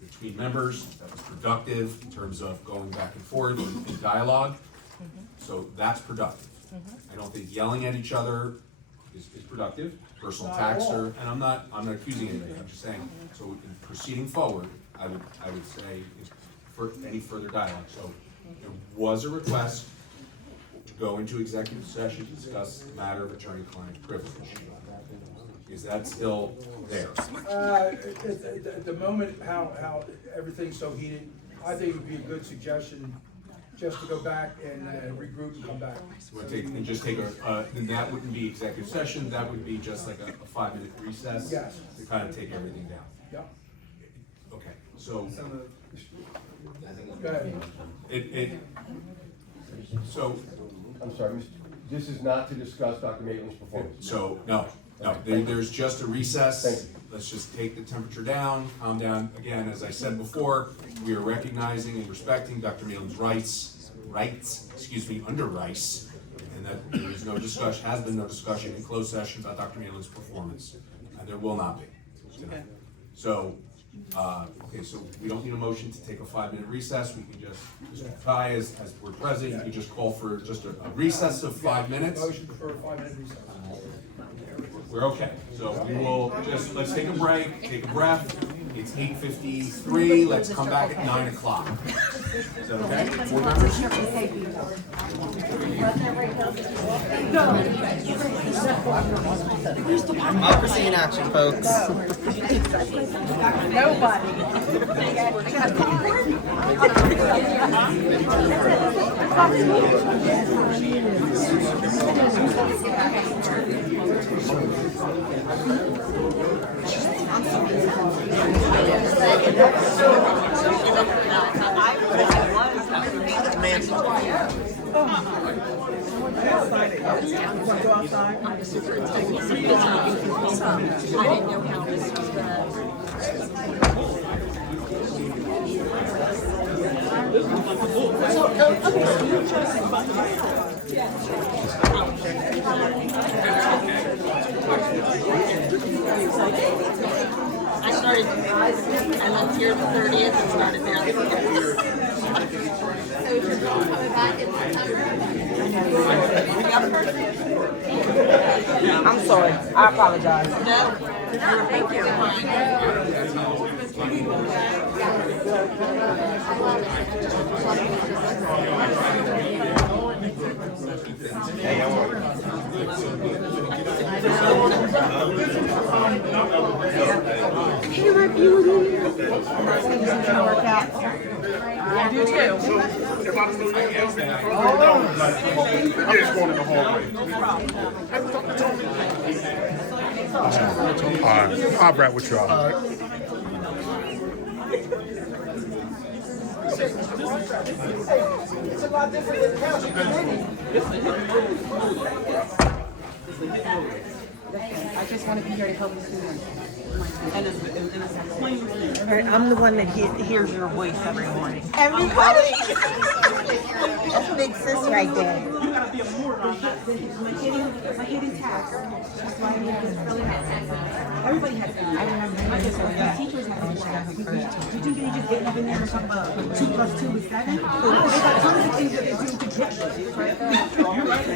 between members that was productive in terms of going back and forth and dialogue. So that's productive. I don't think yelling at each other is productive. Personal attacks are, and I'm not accusing anybody, I'm just saying, so in proceeding forward, I would say, for any further dialogue. So there was a request to go into executive session to discuss the matter of attorney-client privilege. Is that still there? At the moment, how everything's so heated, I think it would be a good suggestion just to go back and regroup and come back. And just take then that wouldn't be executive session, that would be just like a 5-minute recess? Yes. To kind of take everything down? Yeah. Okay, so. Go ahead. So. I'm sorry, this is not to discuss Dr. Maitland's performance. So, no, there's just a recess. Thank you. Let's just take the temperature down, calm down. Again, as I said before, we are recognizing and respecting Dr. Maitland's rights, under Rice, and that there is no discussion, has been no discussion in closed session about Dr. Maitland's performance, and there will not be. So, okay, so we don't need a motion to take a 5-minute recess. We can just Ty, as we're present, you can just call for just a recess of 5 minutes. Motion for a 5-minute recess. We're okay, so we will just, let's take a break, take a breath. It's 8:53, let's come back at 9 o'clock. Is that okay? Board members? Democracy in action, folks. I started And then here the 30th and started there. So is your girl coming back in September? I'm sorry, I apologize. No, thank you. Hey, how are you? Hey, Rick, you were here. I do too. Yes, going in the hallway. All right, I'll rap with y'all. It's a lot different than council committee. I just want to be here to help the students. And it's plain. I'm the one that hears your voice every morning. Everybody. That's big sis right there. You gotta be a moron, not My hidden task. That's why I really had everybody has to. I remember my teachers had to. Did you just get up in there and talk about 2 + 2 is 7? They got tons of things that they do to get you. You're right.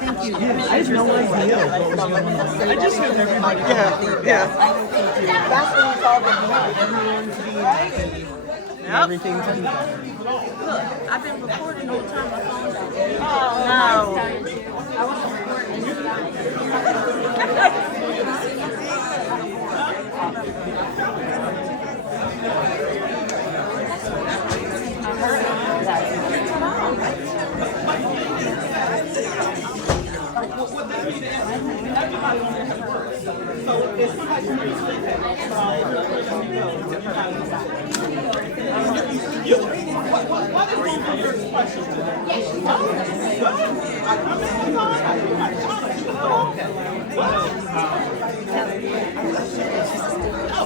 Thank you. I just know what idea. I just knew everybody. Yeah. That's what we call Everything to be better. Look, I've been recording the whole time my phone's out. I was Everybody on there has work. So if somebody comes and says that, what is going on your question today?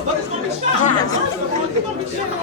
But it's going to be shot. It's going to be shot.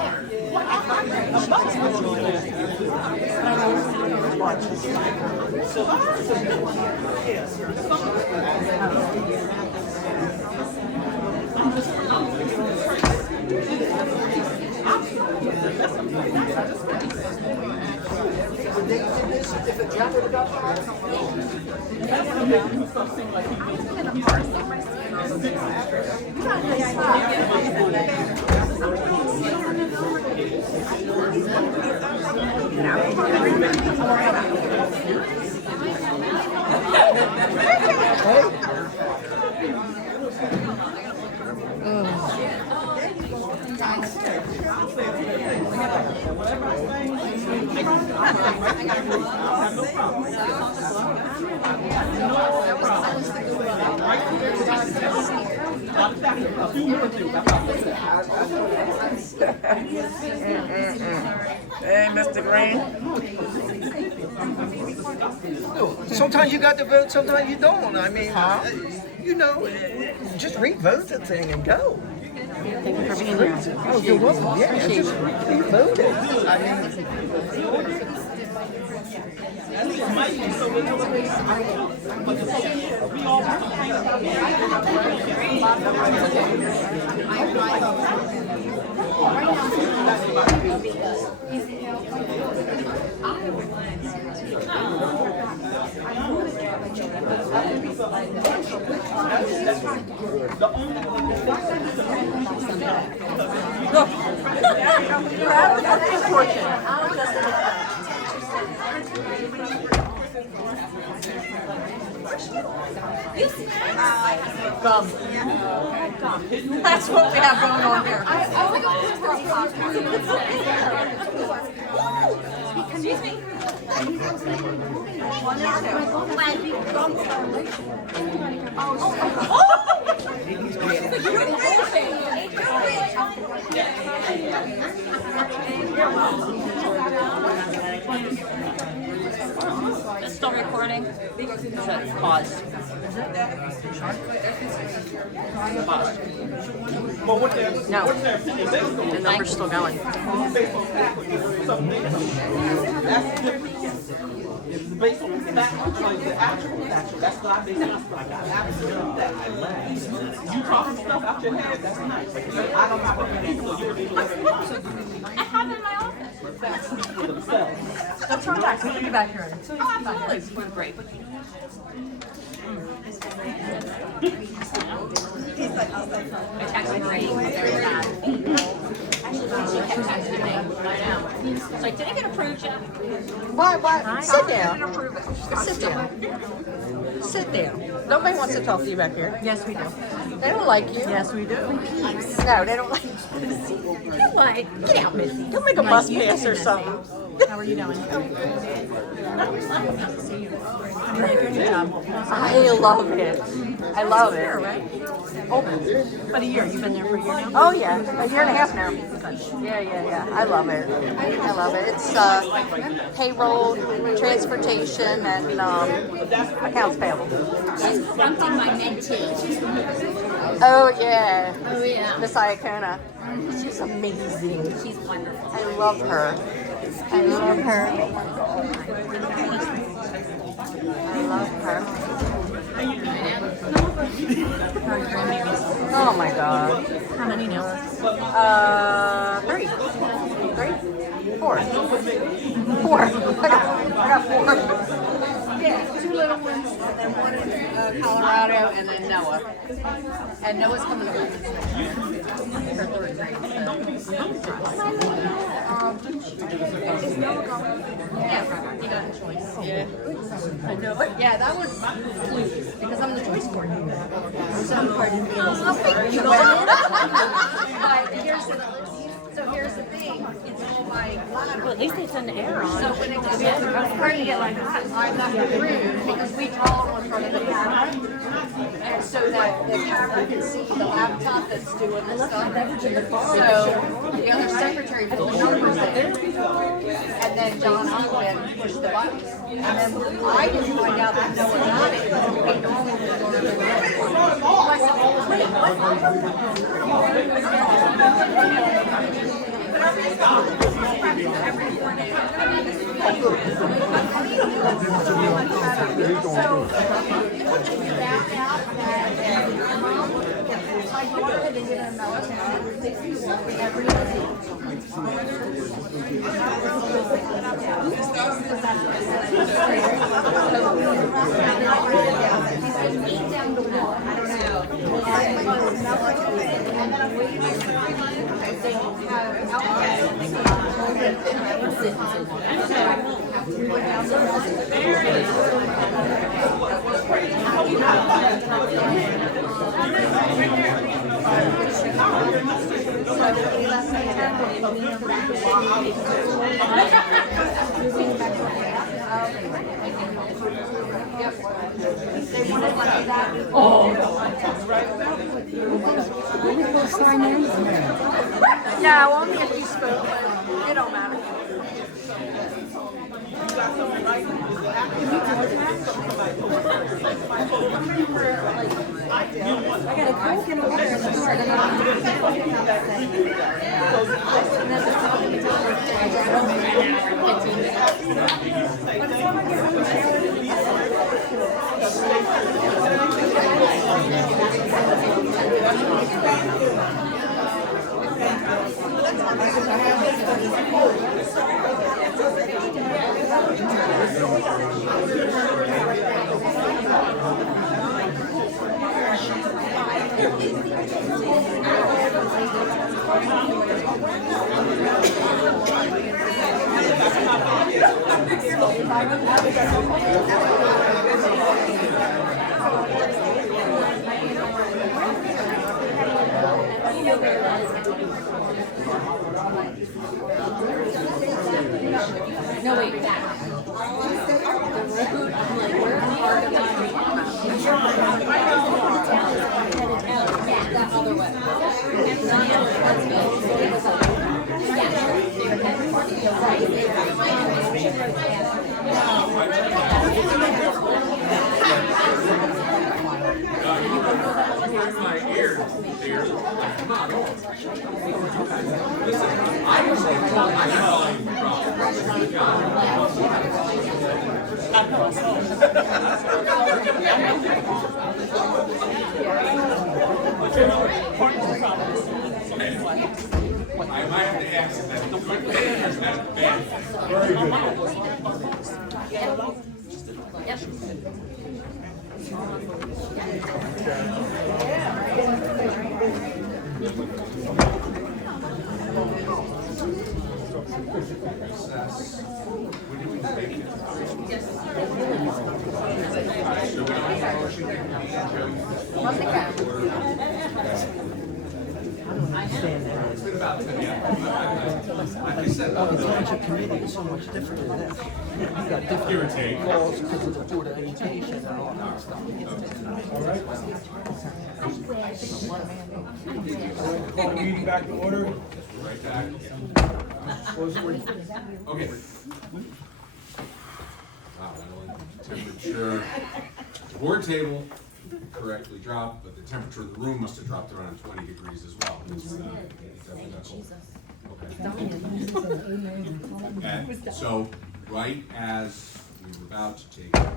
Hey, Mr. Green. Sometimes you got to vote, sometimes you don't. I mean, you know, just re-vote the thing and go. Thank you for being here. Oh, you're welcome. Yeah, just re-vote it. I mean, That's what we have going on here. Excuse me. It's still recording? So pause. No, the number's still going. based on fact, the actual factual, that's what I base my stuff. I got absolute that. You talking stuff out your head, that's nice. I don't have a people, so you're able to. I have it in my office. Facts speak for themselves. Let's turn back, let's get back here. Oh, absolutely. This was great. I texted Ray very bad. She kept texting me. I know. She's like, did it get approved yet? What? Sit down. Didn't approve it. Sit down. Sit down. Nobody wants to talk to you back here. Yes, we do. They don't like you. Yes, we do. No, they don't like you. Like, Get out, Missy. Don't make a bus pass or something. how are you doing? I'm really good job. I love it. I love it. Right? Oh, About a year. You've been there for a year now? oh yeah, a year and a half now. Yeah. I love it. I love it. It's payroll, transportation, and accounts payable. She's fronting my mentee. Oh yeah. Oh yeah. Miss Iacona. She's amazing. She's wonderful. I love her. I love her. I love her. Oh my God. How many now? 3. 4. I got 4. Yeah, 2 little ones, and then one in Colorado, and then Noah. And Noah's coming to for 3rd grade. Is Noah going? Yeah, he got a choice. Yeah. I know, but yeah, that was clues because I'm the choice coordinator. Some part of me is you So here's the thing, it's all my lateral. Well, at least they send the air on. So when it goes in, I'm trying to get like that. I'm not approved because we draw in front of the camera. And so that the camera can see the laptop that's doing the stuff. So the other secretary put the numbers in. And then John Ogden pushed the buttons. And then I didn't find out that no one got it. We normally would order the I said, well, wait, my daughter had been given a melatonin 60 every day. Down the wall. I don't know. And then I'm waiting for they have No, only if you spoke. It don't matter. I got a Coke and a water in the store. And No, wait, that. The road, I'm like, where are the yeah, that other way. My ears, I'm not old. Listen, I was like, I got all you problems. I might have to ask that. The good thing is that bad. Very It's been about 10 minutes. I said, The township committee is so much different than this. You got different calls because of the Board of Education and all that stuff. Call the meeting back to order. Right back. Okay. Wow, temperature, the board table correctly dropped, but the temperature of the room must have dropped around 20 degrees as well. It's, it definitely got cold. Okay. And so, right as we were about to take a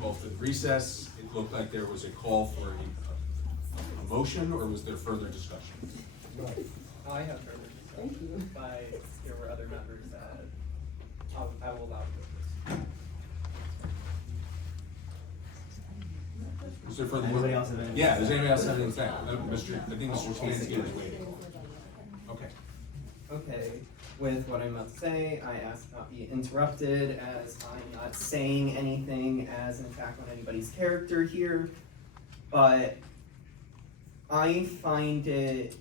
call for the recess, it looked like there was a call for a motion, or was there further discussion? I have further discussion, but there were other members that I will allow for this. Is there further? Anybody else have anything? Yeah, does anybody else have anything to say? I think Mr. Tansky is waiting. Okay. Okay, with what I'm about to say, I ask not be interrupted, as I'm not saying anything as an attack on anybody's character here, but I find it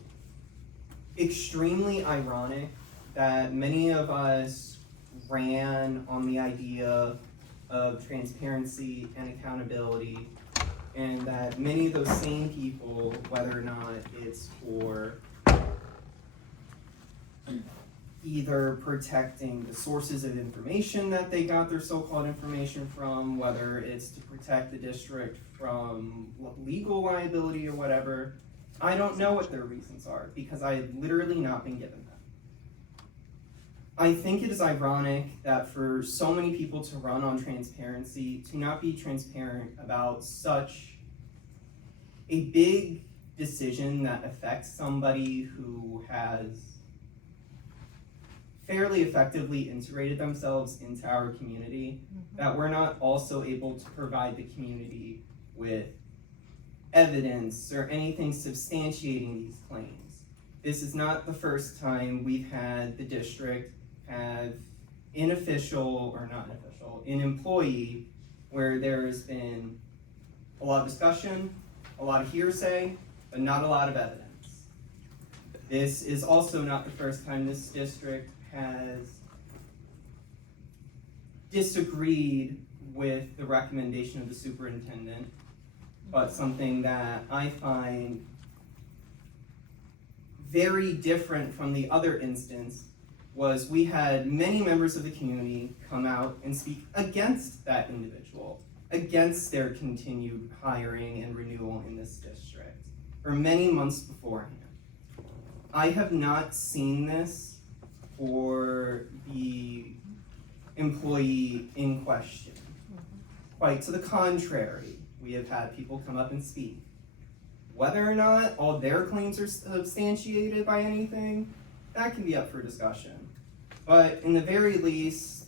extremely ironic that many of us ran on the idea of transparency and accountability, and that many of those same people, whether or not it's for either protecting the sources of information that they got their so-called information from, whether it's to protect the district from legal liability or whatever, I don't know what their reasons are, because I have literally not been given them. I think it is ironic that for so many people to run on transparency, to not be transparent about such a big decision that affects somebody who has fairly effectively integrated themselves into our community, that we're not also able to provide the community with evidence or anything substantiating these claims. This is not the first time we've had the district have an employee where there has been a lot of discussion, a lot of hearsay, but not a lot of evidence. This is also not the first time this district has disagreed with the recommendation of the superintendent, but something that I find very different from the other instance was we had many members of the community come out and speak against that individual, against their continued hiring and renewal in this district for many months beforehand. I have not seen this for the employee in question. Quite to the contrary, we have had people come up and speak. Whether or not all their claims are substantiated by anything, that can be up for discussion. But in the very least,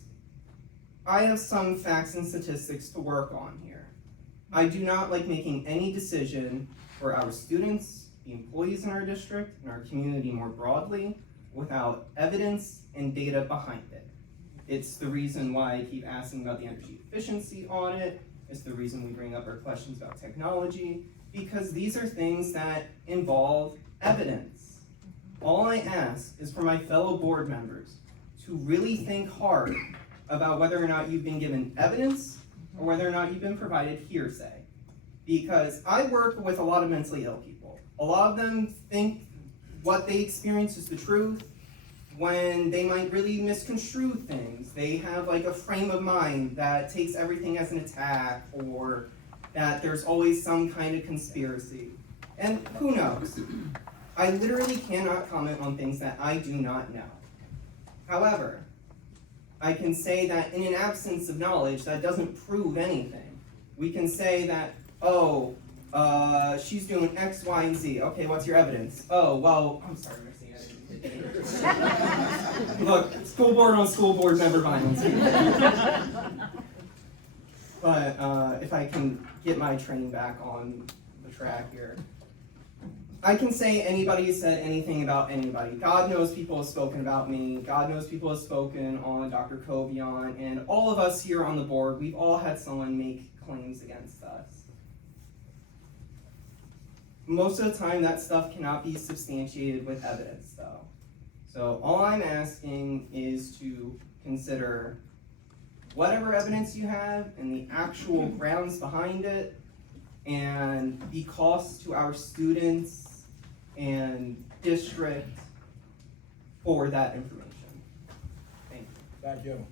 I have some facts and statistics to work on here. I do not like making any decision for our students, the employees in our district, and our community more broadly, without evidence and data behind it. It's the reason why I keep asking about the energy efficiency audit. It's the reason we bring up our questions about technology, because these are things that involve evidence. All I ask is for my fellow board members to really think hard about whether or not you've been given evidence or whether or not you've been provided hearsay. Because I work with a lot of mentally ill people. A lot of them think what they experience is the truth when they might really misconstrue things. They have like a frame of mind that takes everything as an attack, or that there's always some kind of conspiracy. And who knows? I literally cannot comment on things that I do not know. However, I can say that in an absence of knowledge, that doesn't prove anything. We can say that, oh, she's doing X, Y, and Z. Okay, what's your evidence? Oh, well, I'm sorry, Mercy, I didn't. Look, school board on school board member violence. But if I can get my train back on the track here. I can say anybody said anything about anybody. God knows people have spoken about me. God knows people have spoken on Dr. Kovion, and all of us here on the board, we've all had someone make claims against us. Most of the time, that stuff cannot be substantiated with evidence, though. So all I'm asking is to consider whatever evidence you have and the actual grounds behind it, and the cost to our students and district for that information. Thank you. Thank you.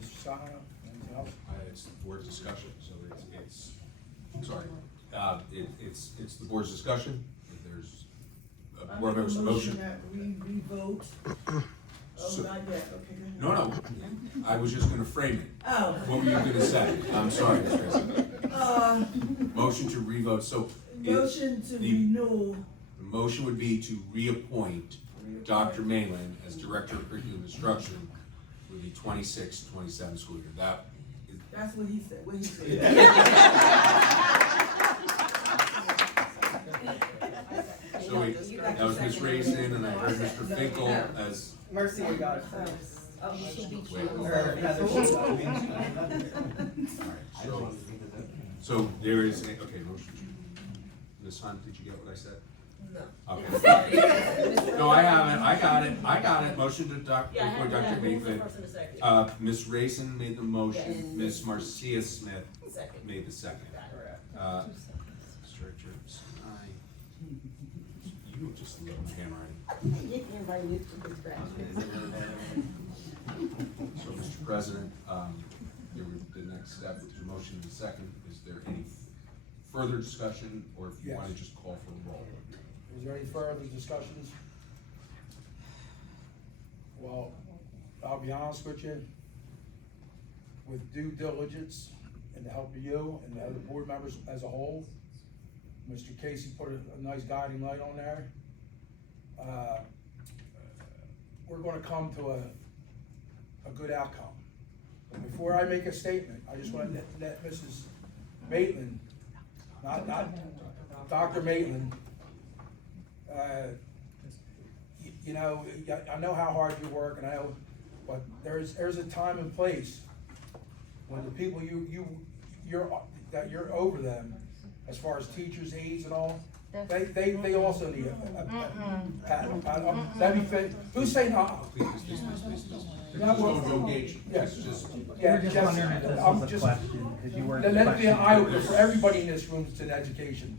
Mr. Sano, anything else? It's the board's discussion, so it's the board's discussion. If there's a board member's motion. That we vote. So- Not yet, okay, go ahead. No, I was just gonna frame it. Oh. What were you gonna say? I'm sorry, Ms. President. Motion to revote, so. Motion to the renew. The motion would be to reappoint Dr. Mayland as Director of Curriculum Instruction for the 26-27 school year. That's what he said, So that was Ms. Raisin, and I heard Mr. Finkel as. Mercy, we got it first. So there is, okay, motion to, Ms. Hunt, did you get what I said? No. Okay. No, I haven't, I got it, motion to appoint Dr. Mayland. Ms. Raisin made the motion, Ms. Marcia Smith made the second. Mr. Richards, you just love my handwriting. So, Mr. President, the next step is the motion in the second. Is there any further discussion, or if you want to just call for a roll? Is there any further discussions? Well, I'll be honest with you, with due diligence and the help of you and the other board members as a whole, Mr. Casey put a nice guiding light on there. We're gonna come to a good outcome. But before I make a statement, I just wanna let Mrs. Maitland, not Dr. Maitland, you know, I know how hard you work, and I know, but there's a time and place when the people that you're over them, as far as teachers, aides, and all, they also need a pat. Let me finish. Who's saying Please. Not Don't engage. Yes. We're just wondering if this was a question, because you weren't. Let me be an eye-opener for everybody in this room to the education.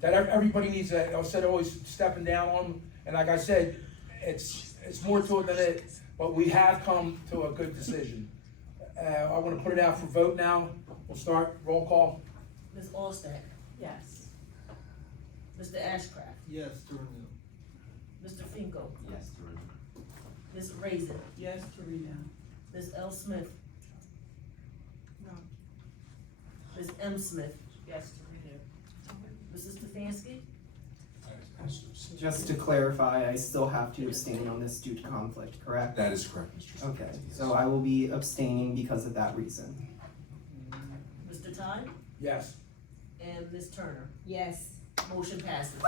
That everybody needs that, instead of always stepping down on them, and like I said, it's more to it than it, but we have come to a good decision. I wanna put it out for vote now. We'll start, roll call. Ms. Allstack? Yes. Mr. Ashcraft? Yes, to renew. Mr. Finkel? Yes, to renew. Ms. Raisin? Yes, to renew. Ms. L. Smith? No. Ms. M. Smith? Yes, to renew. Mrs. Stefanski? Just to clarify, I still have to abstain on this due to conflict, correct? That is correct, Mr. Smith. Okay, so I will be abstaining because of that reason. Mr. Todd? Yes. And Ms. Turner? Yes. Motion passes.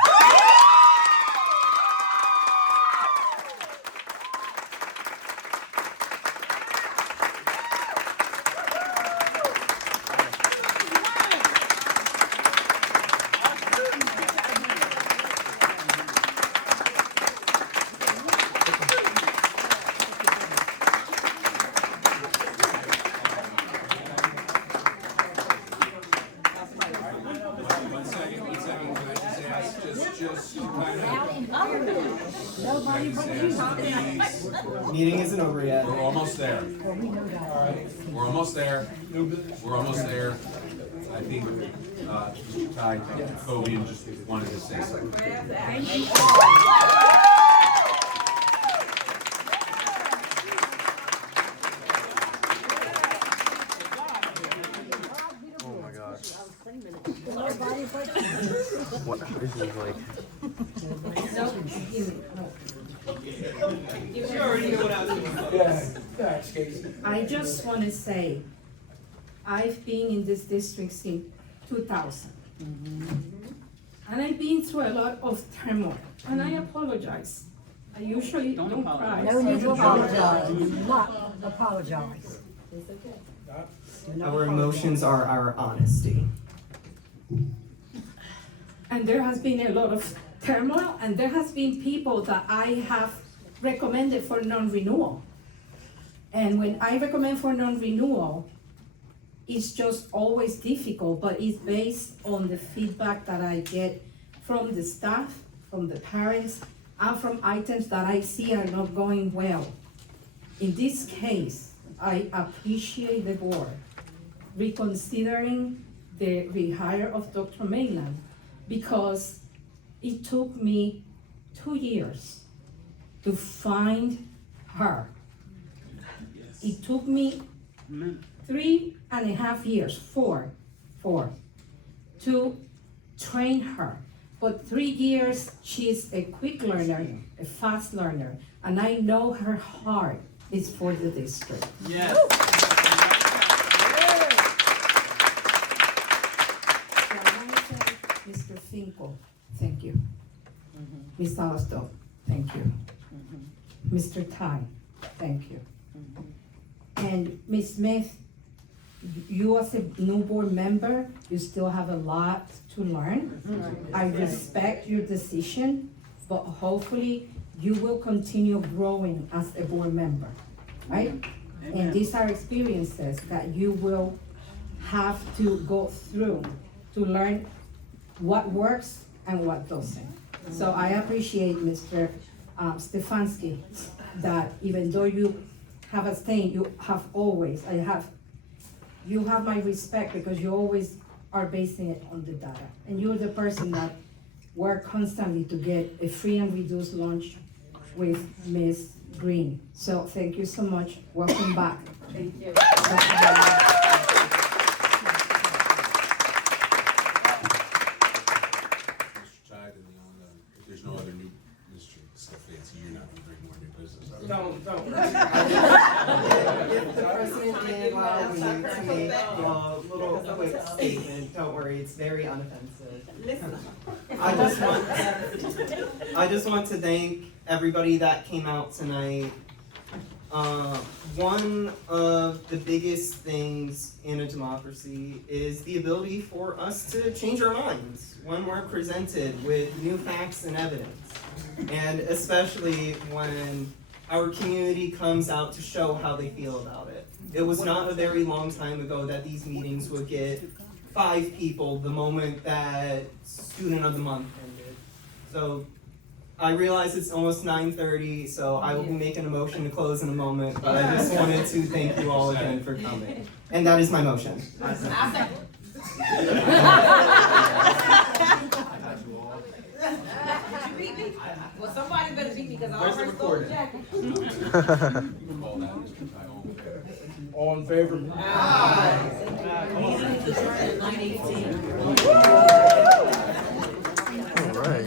One second, can I just ask, just kind of. Meeting isn't over yet. We're almost there. We're almost there. We're almost there. I think, Mr. Ty, Dr. Kovian just wanted to say something. What, this is like. You already know what I was doing. Yeah, Casey. I just want to say, I've been in this district since 2000. And I've been through a lot of turmoil, and I apologize. I usually don't cry. No need to apologize. Do not apologize. Our emotions are our honesty. And there has been a lot of turmoil, and there has been people that I have recommended for non-renewal. And when I recommend for non-renewal, it's just always difficult, but it's based on the feedback that I get from the staff, from the parents, and from items that I see are not going well. In this case, I appreciate the board reconsidering the rehire of Dr. Maitland, because it took me 2 years to find her. It took me 3.5 years, four, to train her. But 3 years, she's a quick learner, a fast learner, and I know her heart is for the district. Yes. So I want to say, Mr. Finkel, thank you. Ms. Alasto, thank you. Mr. Tai, thank you. And Ms. Smith, you as a new board member, you still have a lot to learn. I respect your decision, but hopefully you will continue growing as a board member, right? And these are experiences that you will have to go through to learn what works and what doesn't. So I appreciate Mr. Stefanski, that even though you have abstained, you have my respect, because you always are basing it on the data. And you're the person that work constantly to get a free and reduced lunch with Ms. Green. So thank you so much. Welcome back. Thank you. If there's no other new, Mr. Stefanski, you're not gonna bring more new business. Don't. If the president did allow me to make a little quick statement, don't worry, it's very unoffensive. I just want to thank everybody that came out tonight. One of the biggest things in a democracy is the ability for us to change our minds when we're presented with new facts and evidence. And especially when our community comes out to show how they feel about it. It was not a very long time ago that these meetings would get 5 people the moment that Student of the Month ended. So I realize it's almost 9:30, so I will be making a motion to close in a moment, but I just wanted to thank you all again for coming. And that is my motion. Well, somebody better beat me, because I already stole the jacket. All in favor? Meeting is adjourned at 9:18. All right.